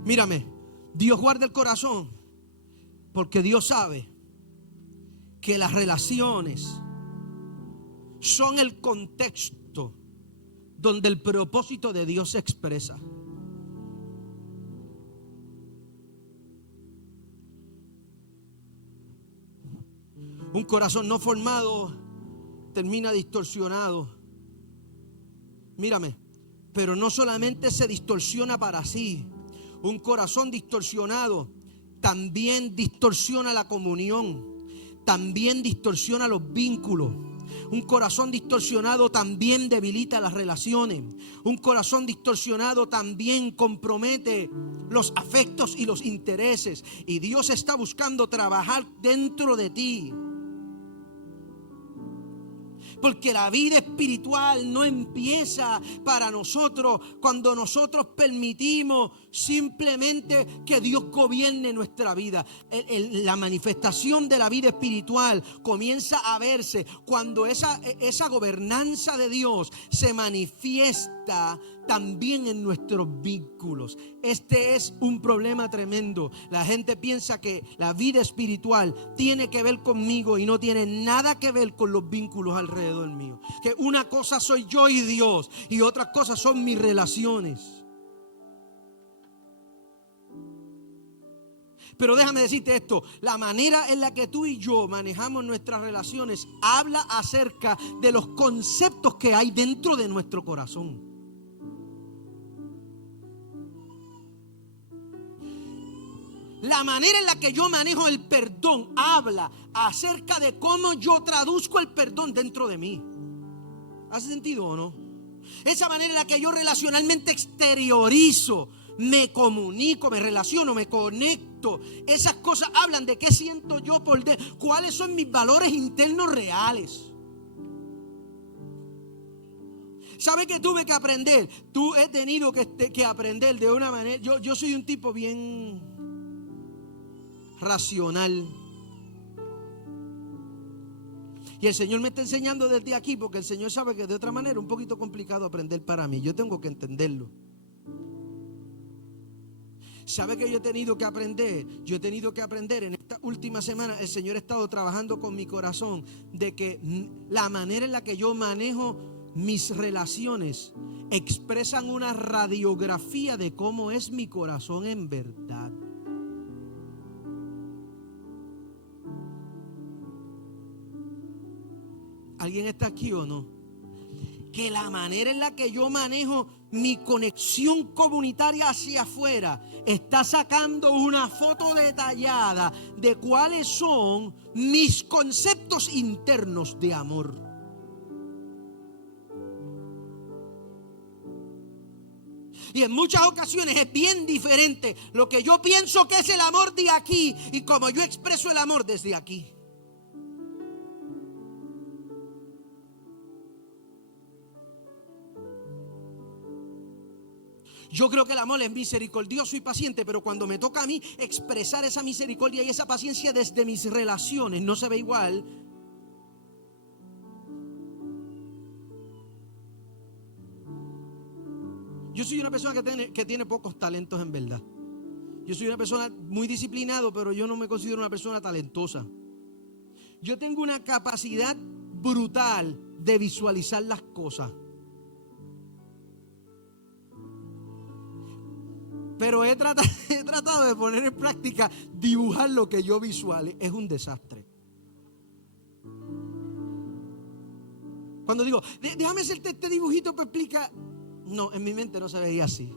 Mírame, Dios guarda el corazón porque Dios sabe que las relaciones son el contexto donde el propósito de Dios se expresa. Un corazón no formado termina distorsionado. Mírame, pero no solamente se distorsiona para sí. Un corazón distorsionado también distorsiona la comunión, también distorsiona los vínculos. Un corazón distorsionado también debilita las relaciones. Un corazón distorsionado también compromete los afectos y los intereses. Y Dios está buscando trabajar dentro de ti. Porque la vida espiritual no empieza para nosotros cuando nosotros permitimos simplemente que Dios gobierne nuestra vida. La manifestación de la vida espiritual comienza a verse cuando esa gobernanza de Dios se manifiesta también en nuestros vínculos. Este es un problema tremendo. La gente piensa que la vida espiritual tiene que ver conmigo y no tiene nada que ver con los vínculos alrededor mío. Que una cosa soy yo y Dios y otras cosas son mis relaciones. Pero déjame decirte esto, la manera en la que tú y yo manejamos nuestras relaciones habla acerca de los conceptos que hay dentro de nuestro corazón. La manera en la que yo manejo el perdón habla acerca de cómo yo traduzco el perdón dentro de mí. ¿Hace sentido o no? Esa manera en la que yo relacionalmente exteriorizo, me comunico, me relaciono, me conecto. Esas cosas hablan de qué siento yo por dentro, cuáles son mis valores internos reales. ¿Sabe qué tuve que aprender? He tenido que aprender de una manera. Yo soy un tipo bien racional. Y el Señor me está enseñando desde aquí porque el Señor sabe que de otra manera es un poquito complicado aprender para mí. Yo tengo que entenderlo. ¿Sabe que yo he tenido que aprender? Yo he tenido que aprender en esta última semana. El Señor ha estado trabajando con mi corazón de que la manera en la que yo manejo mis relaciones expresan una radiografía de cómo es mi corazón en verdad. ¿Alguien está aquí o no? Que la manera en la que yo manejo mi conexión comunitaria hacia afuera está sacando una foto detallada de cuáles son mis conceptos internos de amor. Y en muchas ocasiones es bien diferente lo que yo pienso que es el amor de aquí y como yo expreso el amor desde aquí. Yo creo que el amor es misericordioso y paciente, pero cuando me toca a mí expresar esa misericordia y esa paciencia desde mis relaciones, no se ve igual. Yo soy una persona que tiene pocos talentos en verdad. Yo soy una persona muy disciplinado, pero yo no me considero una persona talentosa. Yo tengo una capacidad brutal de visualizar las cosas. Pero he tratado de poner en práctica dibujar lo que yo visualizo. Es un desastre. Cuando digo, déjame hacerte este dibujito para explicar. No, en mi mente no se veía así.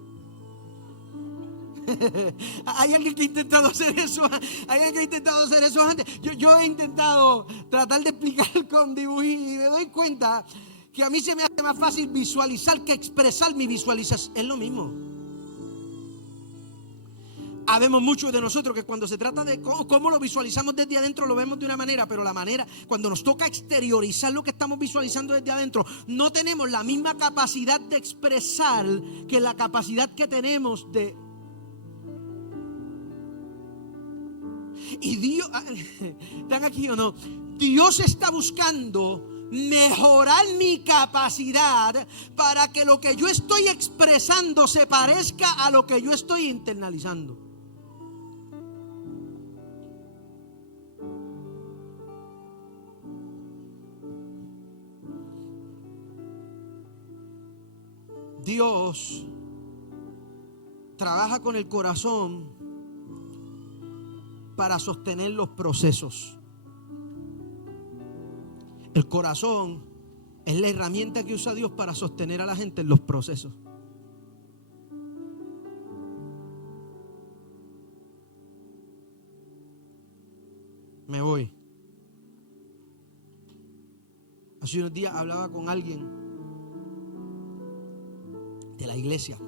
Hay alguien que ha intentado hacer eso. Hay alguien que ha intentado hacer eso antes. Yo he intentado tratar de explicar con dibujitos y me doy cuenta que a mí se me hace más fácil visualizar que expresar mi visualización. Es lo mismo. Habemos muchos de nosotros que cuando se trata de cómo lo visualizamos desde adentro lo vemos de una manera, pero la manera, cuando nos toca exteriorizar lo que estamos visualizando desde adentro, no tenemos la misma capacidad de expresar que la capacidad que tenemos de... Y Dios, ¿están aquí o no? Dios está buscando mejorar mi capacidad para que lo que yo estoy expresando se parezca a lo que yo estoy internalizando. Dios trabaja con el corazón para sostener los procesos. El corazón es la herramienta que usa Dios para sostener a la gente en los procesos. Me voy. Hace unos días hablaba con alguien de la iglesia.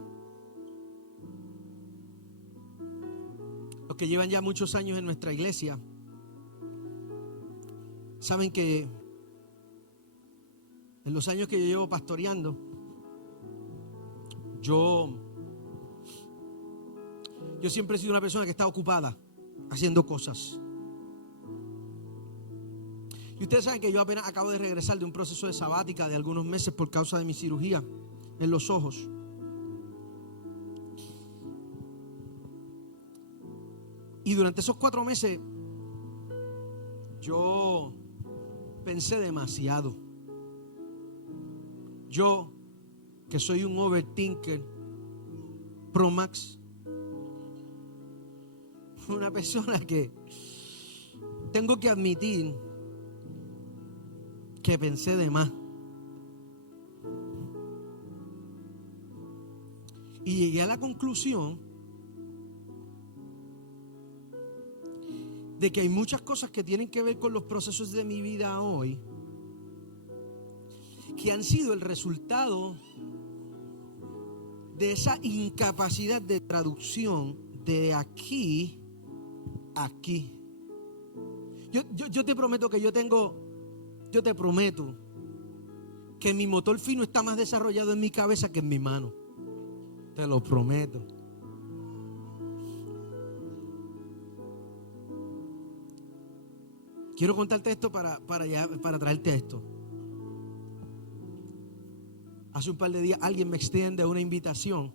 Los que llevan ya muchos años en nuestra iglesia saben que en los años que yo llevo pastoreando, yo siempre he sido una persona que está ocupada haciendo cosas. Y ustedes saben que yo apenas acabo de regresar de un proceso de sabática de algunos meses por causa de mi cirugía en los ojos. Y durante esos 4 meses yo pensé demasiado. Yo, que soy un overthinker Pro Max, una persona que tengo que admitir que pensé de más. Y llegué a la conclusión de que hay muchas cosas que tienen que ver con los procesos de mi vida hoy que han sido el resultado de esa incapacidad de traducción de aquí a aquí. Yo te prometo que yo te prometo que mi motor fino está más desarrollado en mi cabeza que en mi mano. Te lo prometo. Quiero contarte esto para traerte a esto. Hace un par de días alguien me extiende una invitación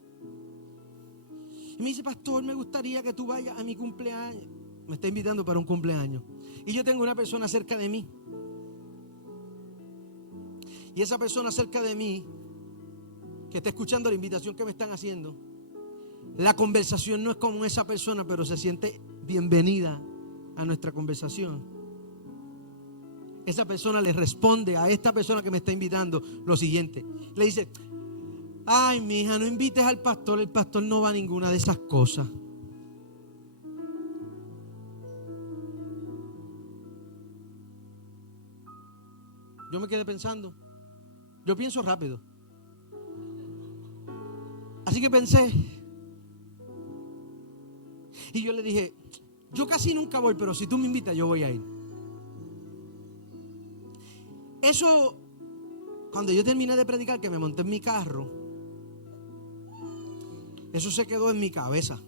y me dice: pastor, me gustaría que tú vayas a mi cumpleaños. Me está invitando para un cumpleaños y yo tengo una persona cerca de mí. y esa persona cerca de mí, que está escuchando la invitación que me están haciendo, la conversación no es con esa persona, pero se siente bienvenida a nuestra conversación. Esa persona le responde a esta persona que me está invitando lo siguiente. Le dice: ay, mija, no invites al pastor, el pastor no va a ninguna de esas cosas. Yo me quedé pensando. Yo pienso rápido. Así que pensé. Y yo le dije: yo casi nunca voy, pero si tú me invitas, yo voy a ir. Eso, cuando yo terminé de predicar, que me monté en mi carro, eso se quedó en mi cabeza.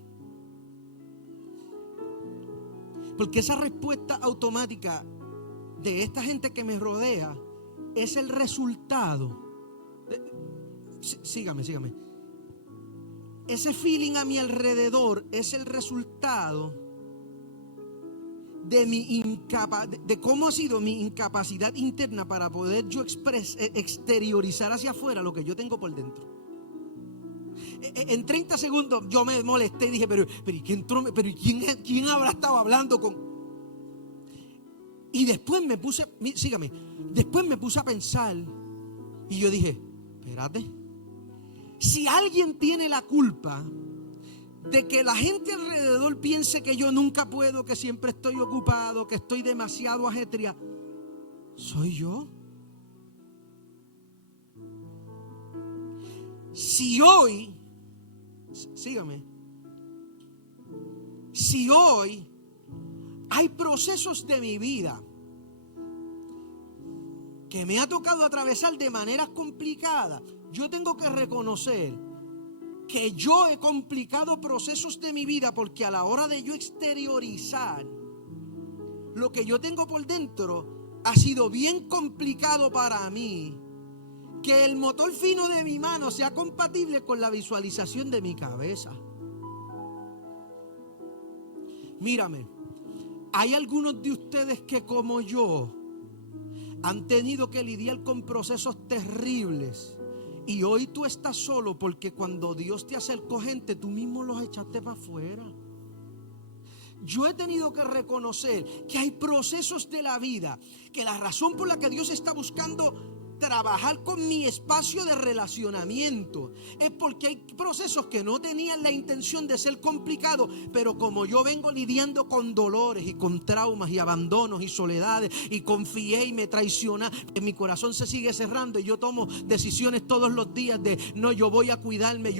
Porque esa respuesta automática de esta gente que me rodea es el resultado. Sígame. Ese feeling a mi alrededor es el resultado de de cómo ha sido mi incapacidad interna para poder yo exteriorizar hacia afuera lo que yo tengo por dentro. En 30 segundos yo me molesté y dije: pero ¿quién habrá estado hablando con? Y después me puse a pensar y yo dije: espérate, si alguien tiene la culpa de que la gente alrededor piense que yo nunca puedo, que siempre estoy ocupado, que estoy demasiado ajetreado, soy yo. Si hoy hay procesos de mi vida que me ha tocado atravesar de maneras complicadas, yo tengo que reconocer que yo he complicado procesos de mi vida, porque a la hora de yo exteriorizar lo que yo tengo por dentro, ha sido bien complicado para mí que el motor fino de mi mano sea compatible con la visualización de mi cabeza. Mírame, hay algunos de ustedes que, como yo, han tenido que lidiar con procesos terribles. Y hoy tú estás solo porque cuando Dios te acercó gente, tú mismo los echaste para afuera. Yo he tenido que reconocer que hay procesos de la vida, que la razón por la que Dios está buscando trabajar con mi espacio de relacionamiento es porque hay procesos que no tenían la intención de ser complicados, pero como yo vengo lidiando con dolores y con traumas y abandonos y soledades, y confié y me traicioné, mi corazón se sigue cerrando y yo tomo decisiones todos los días de: no, yo voy a cuidarme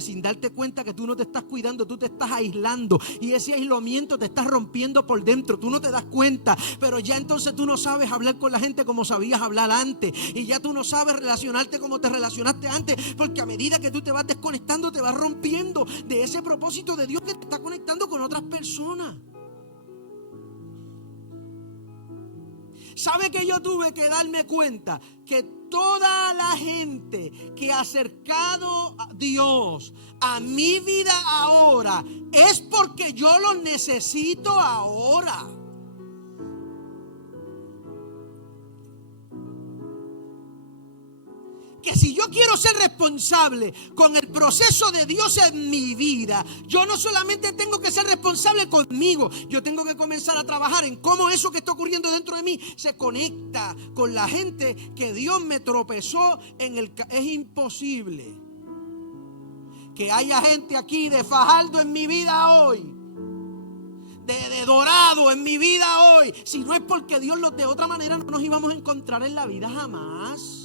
sin darte cuenta que tú no te estás cuidando, tú te estás aislando, y ese aislamiento te está rompiendo por dentro, tú no te das cuenta, pero ya entonces tú no sabes hablar con la gente como sabías hablar antes. Y ya tú no sabes relacionarte como te relacionaste antes, porque a medida que tú te vas desconectando, te vas rompiendo de ese propósito de Dios que te está conectando con otras personas. ¿Sabe que yo tuve que darme cuenta? Que toda la gente que ha acercado a Dios a mi vida ahora es porque yo los necesito ahora. Que si yo quiero ser responsable con el proceso de Dios en mi vida, yo no solamente tengo que ser responsable conmigo, yo tengo que comenzar a trabajar en cómo eso que está ocurriendo dentro de mí se conecta con la gente que Dios me tropezó en el camino. Es imposible que haya gente aquí de Fajardo en mi vida hoy, de Dorado en mi vida hoy, si no es porque Dios de otra manera no nos íbamos a encontrar en la vida jamás.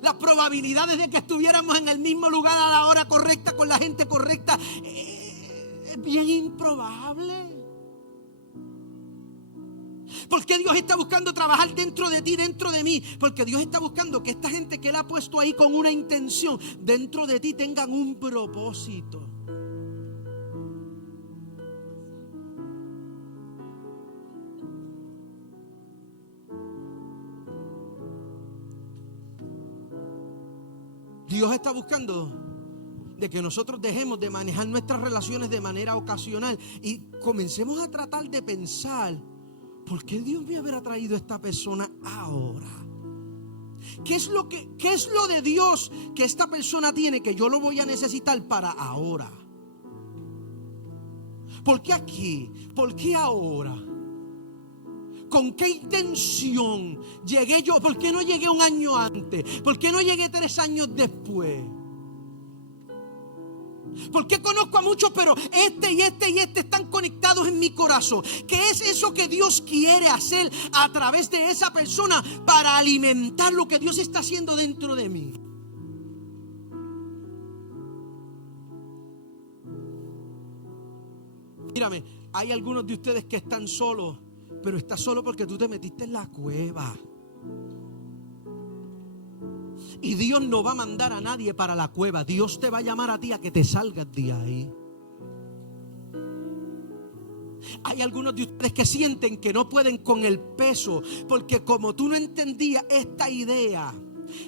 Las probabilidades de que estuviéramos en el mismo lugar a la hora correcta con la gente correcta es bien improbable. ¿Por qué Dios está buscando trabajar dentro de ti, dentro de mí? Porque Dios está buscando que esta gente que Él ha puesto ahí con una intención dentro de ti tengan un propósito. Dios está buscando de que nosotros dejemos de manejar nuestras relaciones de manera ocasional y comencemos a tratar de pensar: ¿por qué Dios me habrá traído a esta persona ahora? ¿Qué es lo de Dios que esta persona tiene que yo lo voy a necesitar para ahora? ¿Por qué aquí? ¿Por qué ahora? ¿Con qué intención llegué yo? ¿Por qué no llegué un año antes? ¿Por qué no llegué 3 años después? ¿Por qué conozco a muchos, pero este y este están conectados en mi corazón? ¿Qué es eso que Dios quiere hacer a través de esa persona para alimentar lo que Dios está haciendo dentro de mí? Mírame, hay algunos de ustedes que están solos, pero estás solo porque tú te metiste en la cueva. Y Dios no va a mandar a nadie para la cueva. Dios te va a llamar a ti a que te salgas de ahí. Hay algunos de ustedes que sienten que no pueden con el peso, porque como tú no entendías esta idea,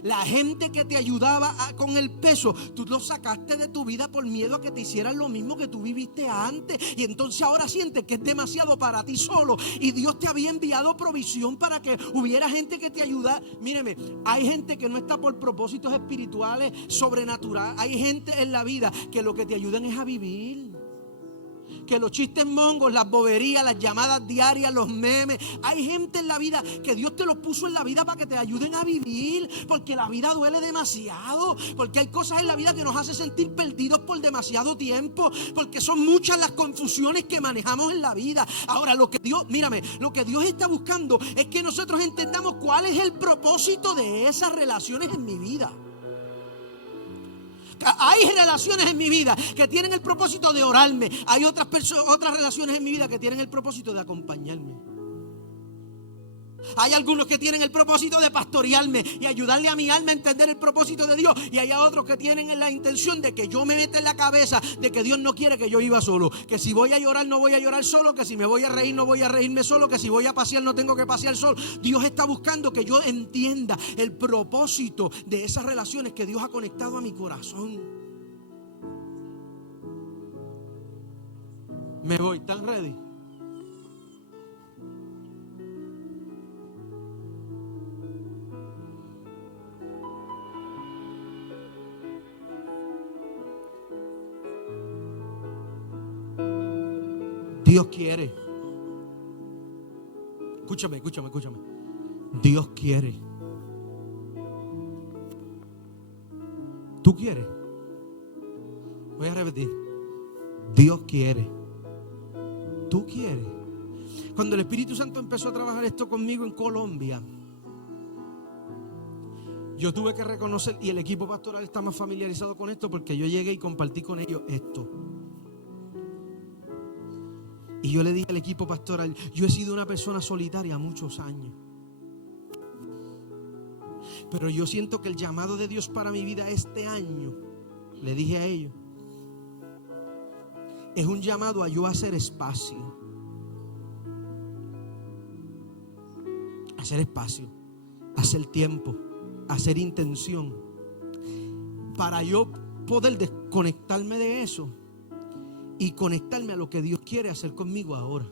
la gente que te ayudaba con el peso, tú lo sacaste de tu vida por miedo a que te hicieran lo mismo que tú viviste antes. Y entonces ahora sientes que es demasiado para ti solo. Y Dios te había enviado provisión para que hubiera gente que te ayudara. Míreme, hay gente que no está por propósitos espirituales, sobrenaturales. Hay gente en la vida que lo que te ayudan es a vivir. Que los chistes mongos, las boberías, las llamadas diarias, los memes. Hay gente en la vida que Dios te los puso en la vida para que te ayuden a vivir. Porque la vida duele demasiado. Porque hay cosas en la vida que nos hace sentir perdidos por demasiado tiempo. Porque son muchas las confusiones que manejamos en la vida. Ahora, lo que Dios está buscando es que nosotros entendamos cuál es el propósito de esas relaciones en mi vida. Hay relaciones en mi vida que tienen el propósito de orarme. Hay otras relaciones en mi vida que tienen el propósito de acompañarme. Hay algunos que tienen el propósito de pastorearme y ayudarle a mi alma a entender el propósito de Dios. Y hay otros que tienen la intención de que yo me meta en la cabeza de que Dios no quiere que yo viva solo. Que si voy a llorar no voy a llorar solo. Que si me voy a reír no voy a reírme solo. Que si voy a pasear no tengo que pasear solo. Dios está buscando que yo entienda el propósito de esas relaciones que Dios ha conectado a mi corazón. Me voy, ¿están ready? Dios quiere. Escúchame. Dios quiere. ¿Tú quieres? Voy a repetir. Dios quiere. ¿Tú quieres? Cuando el Espíritu Santo empezó a trabajar esto conmigo en Colombia, yo tuve que reconocer, y el equipo pastoral está más familiarizado con esto, porque yo llegué y compartí con ellos esto. Y yo le dije al equipo pastoral, yo he sido una persona solitaria muchos años. Pero yo siento que el llamado de Dios para mi vida este año, le dije a ellos, es un llamado a yo hacer espacio. Hacer espacio, hacer tiempo, hacer intención. Para yo poder desconectarme de eso y conectarme a lo que Dios quiere hacer conmigo ahora.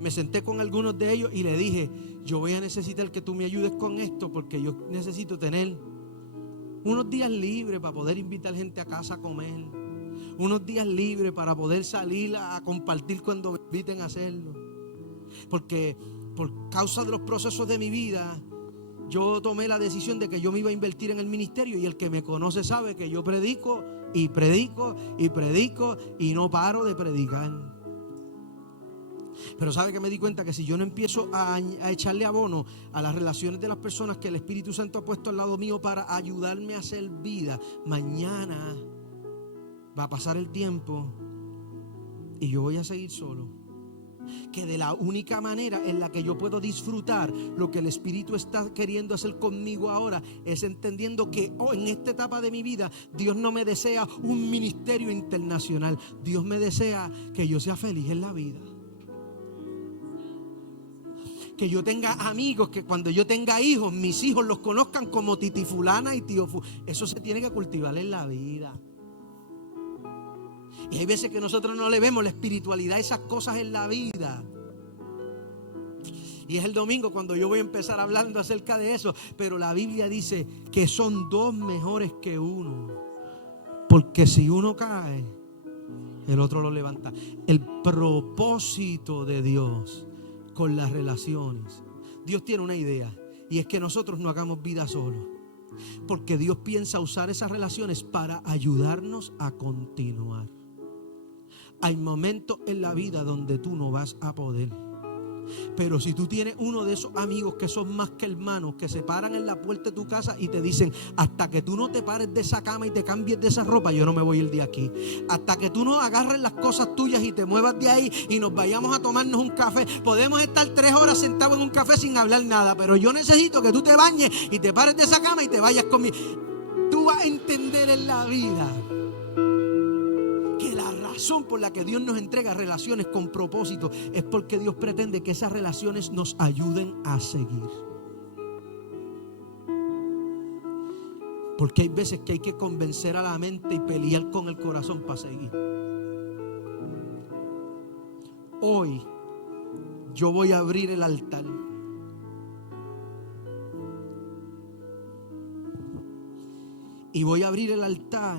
Me senté con algunos de ellos y le dije, yo voy a necesitar que tú me ayudes con esto, porque yo necesito tener unos días libres para poder invitar gente a casa a comer, unos días libres para poder salir a compartir cuando me inviten a hacerlo. Porque por causa de los procesos de mi vida, yo tomé la decisión de que yo me iba a invertir en el ministerio, y el que me conoce sabe que yo predico y predico y predico y no paro de predicar. Pero sabe que me di cuenta que si yo no empiezo a echarle abono a las relaciones de las personas que el Espíritu Santo ha puesto al lado mío para ayudarme a hacer vida, mañana va a pasar el tiempo y yo voy a seguir solo. Que de la única manera en la que yo puedo disfrutar lo que el Espíritu está queriendo hacer conmigo ahora es entendiendo que en esta etapa de mi vida Dios no me desea un ministerio internacional. Dios me desea que yo sea feliz en la vida. Que yo tenga amigos, que cuando yo tenga hijos, mis hijos los conozcan como Titi Fulana y Tío Fulano. Eso se tiene que cultivar en la vida. Y hay veces que nosotros no le vemos la espiritualidad a esas cosas en la vida. Y es el domingo cuando yo voy a empezar hablando acerca de eso. Pero la Biblia dice que son dos mejores que uno. Porque si uno cae, el otro lo levanta. El propósito de Dios con las relaciones. Dios tiene una idea. Y es que nosotros no hagamos vida solos. Porque Dios piensa usar esas relaciones para ayudarnos a continuar. Hay momentos en la vida donde tú no vas a poder. Pero si tú tienes uno de esos amigos que son más que hermanos, que se paran en la puerta de tu casa y te dicen: hasta que tú no te pares de esa cama y te cambies de esa ropa, yo no me voy a ir de aquí. Hasta que tú no agarres las cosas tuyas y te muevas de ahí y nos vayamos a tomarnos un café. Podemos estar 3 horas sentados en un café sin hablar nada, pero yo necesito que tú te bañes y te pares de esa cama y te vayas conmigo. Tú vas a entender en la vida que la razón por la que Dios nos entrega relaciones con propósito es porque Dios pretende que esas relaciones nos ayuden a seguir. Porque hay veces que hay que convencer a la mente y pelear con el corazón para seguir. Hoy yo voy a abrir el altar. Y voy a abrir el altar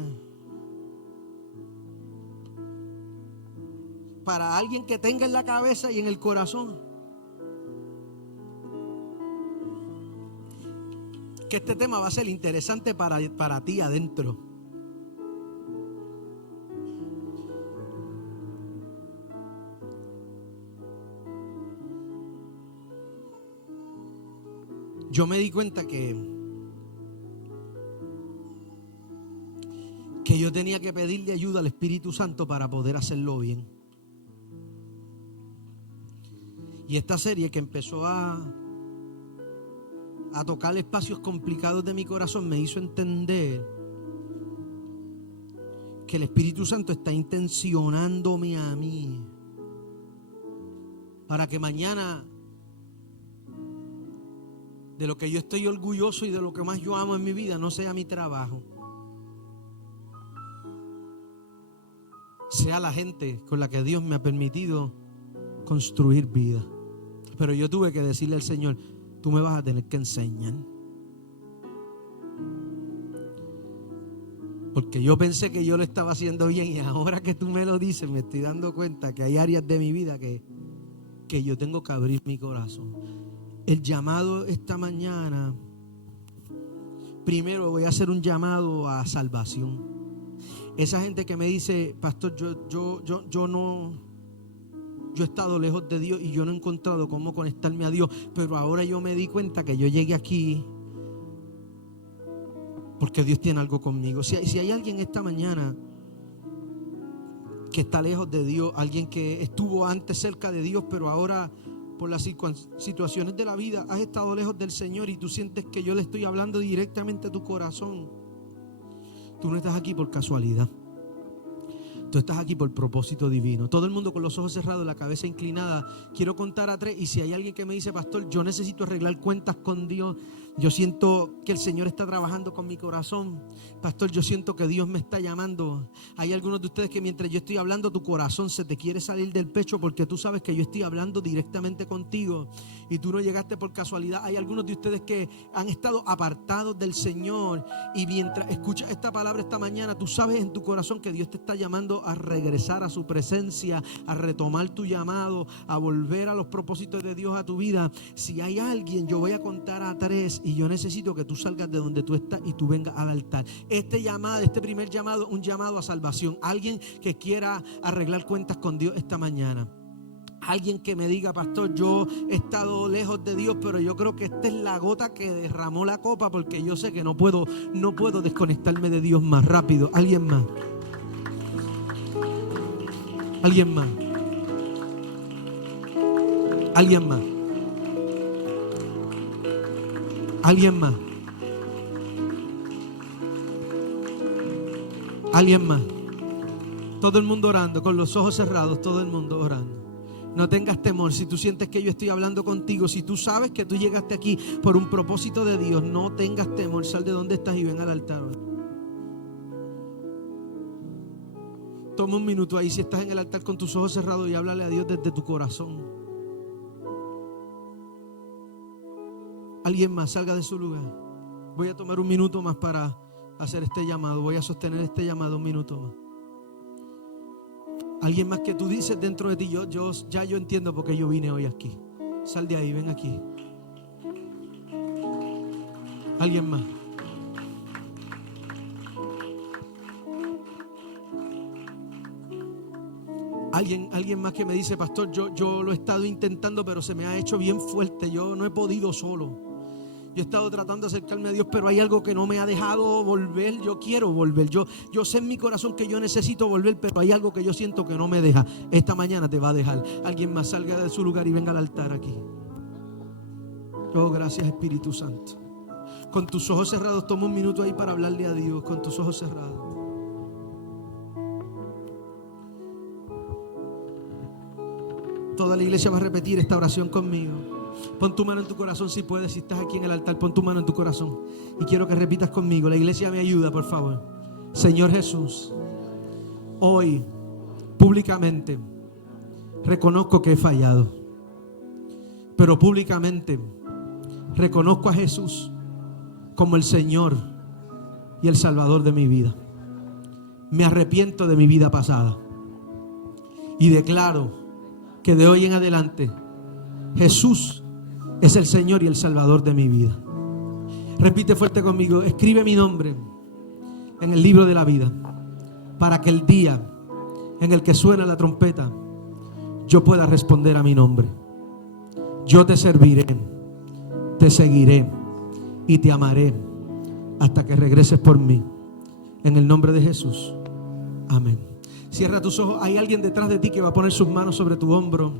para alguien que tenga en la cabeza y en el corazón que este tema va a ser interesante para ti adentro. Yo me di cuenta que yo tenía que pedirle ayuda al Espíritu Santo para poder hacerlo bien. Y esta serie que empezó a tocar espacios complicados de mi corazón me hizo entender que el Espíritu Santo está intencionándome a mí para que mañana, de lo que yo estoy orgulloso y de lo que más yo amo en mi vida, no sea mi trabajo, sea la gente con la que Dios me ha permitido construir vida. Pero yo tuve que decirle al Señor: tú me vas a tener que enseñar. Porque yo pensé que yo lo estaba haciendo bien, y ahora que tú me lo dices me estoy dando cuenta que hay áreas de mi vida que yo tengo que abrir mi corazón. El llamado esta mañana, primero voy a hacer un llamado a salvación. Esa gente que me dice: pastor, yo he estado lejos de Dios y yo no he encontrado cómo conectarme a Dios, pero ahora yo me di cuenta que yo llegué aquí porque Dios tiene algo conmigo. Si hay alguien esta mañana que está lejos de Dios, alguien que estuvo antes cerca de Dios, pero ahora por las situaciones de la vida has estado lejos del Señor y tú sientes que yo le estoy hablando directamente a tu corazón, tú no estás aquí por casualidad. Tú estás aquí por propósito divino. Todo el mundo con los ojos cerrados, la cabeza inclinada. Quiero contar a 3 y si hay alguien que me dice: pastor, yo necesito arreglar cuentas con Dios, yo siento que el Señor está trabajando con mi corazón, pastor, yo siento que Dios me está llamando. Hay algunos de ustedes que mientras yo estoy hablando, tu corazón se te quiere salir del pecho porque tú sabes que yo estoy hablando directamente contigo y tú no llegaste por casualidad. Hay algunos de ustedes que han estado apartados del Señor y mientras escuchas esta palabra esta mañana, tú sabes en tu corazón que Dios te está llamando a regresar a su presencia, a retomar tu llamado, a volver a los propósitos de Dios a tu vida. Si hay alguien, yo voy a contar a 3 y yo necesito que tú salgas de donde tú estás y tú vengas al altar. Este primer llamado, un llamado a salvación. Alguien que quiera arreglar cuentas con Dios esta mañana. Alguien que me diga: pastor, yo he estado lejos de Dios, pero yo creo que esta es la gota que derramó la copa, porque yo sé que no puedo desconectarme de Dios más rápido. Alguien más. Alguien más. Alguien más. Alguien más. Alguien más. Todo el mundo orando, con los ojos cerrados, todo el mundo orando. No tengas temor. Si tú sientes que yo estoy hablando contigo, si tú sabes que tú llegaste aquí por un propósito de Dios, no tengas temor. Sal de donde estás y ven al altar hoy. Toma un minuto ahí si estás en el altar con tus ojos cerrados y háblale a Dios desde tu corazón. Alguien más, salga de su lugar. Voy a tomar un minuto más para hacer este llamado. Voy a sostener este llamado un minuto más. Alguien más que tú dices dentro de ti, yo entiendo por qué yo vine hoy aquí. Sal de ahí, ven aquí. Alguien más. Alguien más que me dice, pastor, yo lo he estado intentando, pero se me ha hecho bien fuerte. Yo no he podido solo. Yo he estado tratando de acercarme a Dios, pero hay algo que no me ha dejado volver. Yo quiero volver. Yo sé en mi corazón que yo necesito volver, pero hay algo que yo siento que no me deja. Esta mañana te va a dejar. Alguien más, salga de su lugar y venga al altar aquí. Oh, gracias, Espíritu Santo. Con tus ojos cerrados, toma un minuto ahí para hablarle a Dios. Con tus ojos cerrados. Toda la iglesia va a repetir esta oración conmigo. Pon tu mano en tu corazón si puedes. Si estás aquí en el altar, pon tu mano en tu corazón. Y quiero que repitas conmigo. La iglesia me ayuda, por favor. Señor Jesús, hoy públicamente reconozco que he fallado. Pero públicamente reconozco a Jesús como el Señor y el Salvador de mi vida. Me arrepiento de mi vida pasada. Y declaro que de hoy en adelante Jesús es el Señor y el Salvador de mi vida. Repite fuerte conmigo. Escribe mi nombre en el libro de la vida, para que el día en el que suena la trompeta yo pueda responder a mi nombre. Yo te serviré, te seguiré y te amaré hasta que regreses por mí. En el nombre de Jesús. Amén. Cierra tus ojos. Hay alguien detrás de ti que va a poner sus manos sobre tu hombro.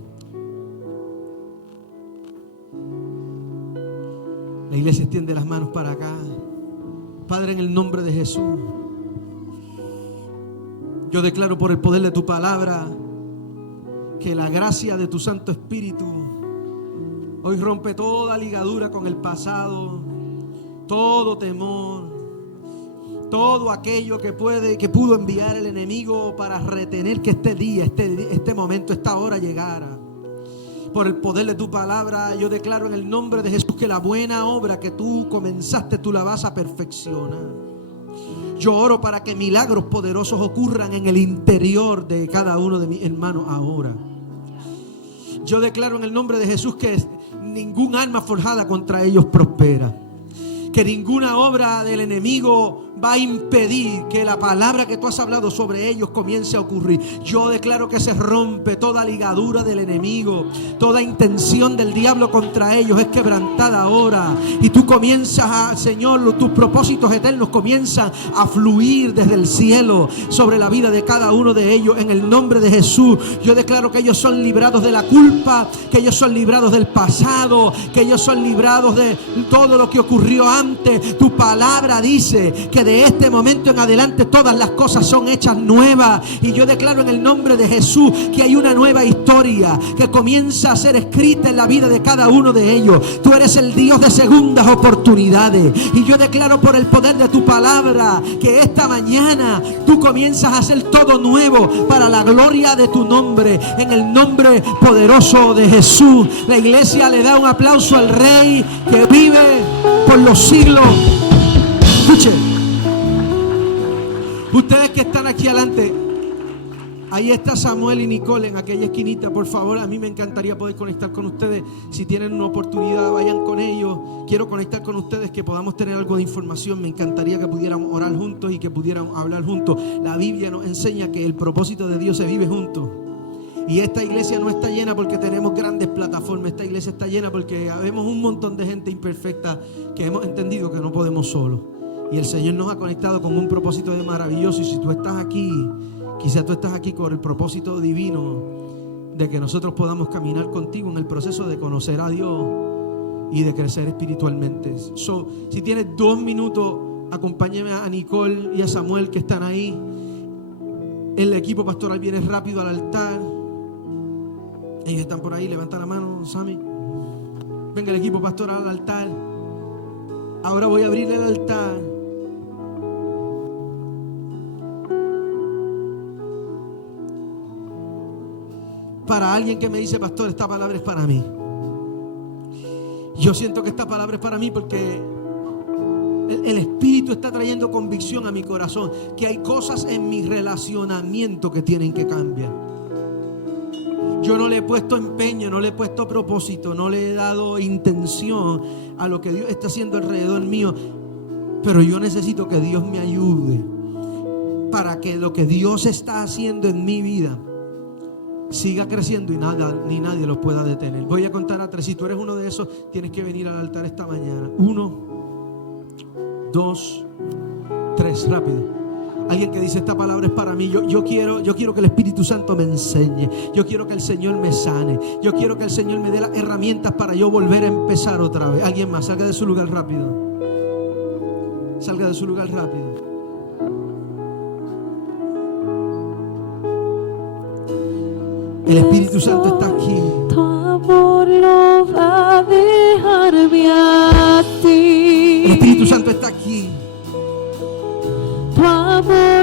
La iglesia extiende las manos para acá. Padre, en el nombre de Jesús, yo declaro por el poder de tu palabra que la gracia de tu Santo Espíritu hoy rompe toda ligadura con el pasado, todo temor, todo aquello que pudo enviar el enemigo para retener que este día, este momento, esta hora llegara. Por el poder de tu palabra, yo declaro en el nombre de Jesús que la buena obra que tú comenzaste, tú la vas a perfeccionar. Yo oro para que milagros poderosos ocurran en el interior de cada uno de mis hermanos ahora. Yo declaro en el nombre de Jesús que ningún arma forjada contra ellos prospera. Que ninguna obra del enemigo va a impedir que la palabra que tú has hablado sobre ellos comience a ocurrir. Yo declaro que se rompe toda ligadura del enemigo. Toda intención del diablo contra ellos es quebrantada ahora. Y tú comienzas Señor, tus propósitos eternos comienzan a fluir desde el cielo sobre la vida de cada uno de ellos. En el nombre de Jesús, yo declaro que ellos son librados de la culpa, que ellos son librados del pasado, que ellos son librados de todo lo que ocurrió antes. Tu palabra dice que de este momento en adelante todas las cosas son hechas nuevas. Y yo declaro en el nombre de Jesús que hay una nueva historia que comienza a ser escrita en la vida de cada uno de ellos. Tú eres el Dios de segundas oportunidades. Y yo declaro por el poder de tu palabra que esta mañana tú comienzas a hacer todo nuevo para la gloria de tu nombre. En el nombre poderoso de Jesús. La iglesia le da un aplauso al Rey que vive por los siglos. Escuchen, ustedes que están aquí adelante, ahí está Samuel y Nicole en aquella esquinita. Por favor, a mí me encantaría poder conectar con ustedes. Si tienen una oportunidad, vayan con ellos. Quiero conectar con ustedes, que podamos tener algo de información. Me encantaría que pudiéramos orar juntos y que pudiéramos hablar juntos. La Biblia nos enseña que el propósito de Dios se vive juntos. Y esta iglesia no está llena porque tenemos grandes plataformas. Esta iglesia está llena porque vemos un montón de gente imperfecta que hemos entendido que no podemos solos. Y el Señor nos ha conectado con un propósito de maravilloso. Y si tú estás aquí, quizás tú estás aquí con el propósito divino de que nosotros podamos caminar contigo en el proceso de conocer a Dios y de crecer espiritualmente. Si tienes 2 minutos, acompáñame a Nicole y a Samuel que están ahí. El equipo pastoral viene rápido al altar. Ellos están por ahí, levanta la mano, Sammy. Venga el equipo pastoral al altar. Ahora voy a abrir el altar. Para alguien que me dice, pastor, esta palabra es para mí. Yo siento que esta palabra es para mí porque el Espíritu está trayendo convicción a mi corazón, que hay cosas en mi relacionamiento que tienen que cambiar. Yo no le he puesto empeño, no le he puesto propósito, no le he dado intención a lo que Dios está haciendo alrededor mío, pero yo necesito que Dios me ayude para que lo que Dios está haciendo en mi vida siga creciendo y nada ni nadie lo pueda detener. Voy a contar a 3. Si tú eres uno de esos, tienes que venir al altar esta mañana. 1, 2, 3, rápido. Alguien que dice: esta palabra es para mí. Yo quiero que el Espíritu Santo me enseñe. Yo quiero que el Señor me sane. Yo quiero que el Señor me dé las herramientas para yo volver a empezar otra vez. Alguien más, salga de su lugar rápido. Salga de su lugar rápido. El Espíritu Santo está aquí. Tu amor no va a dejarme así. El Espíritu Santo está aquí. Tu amor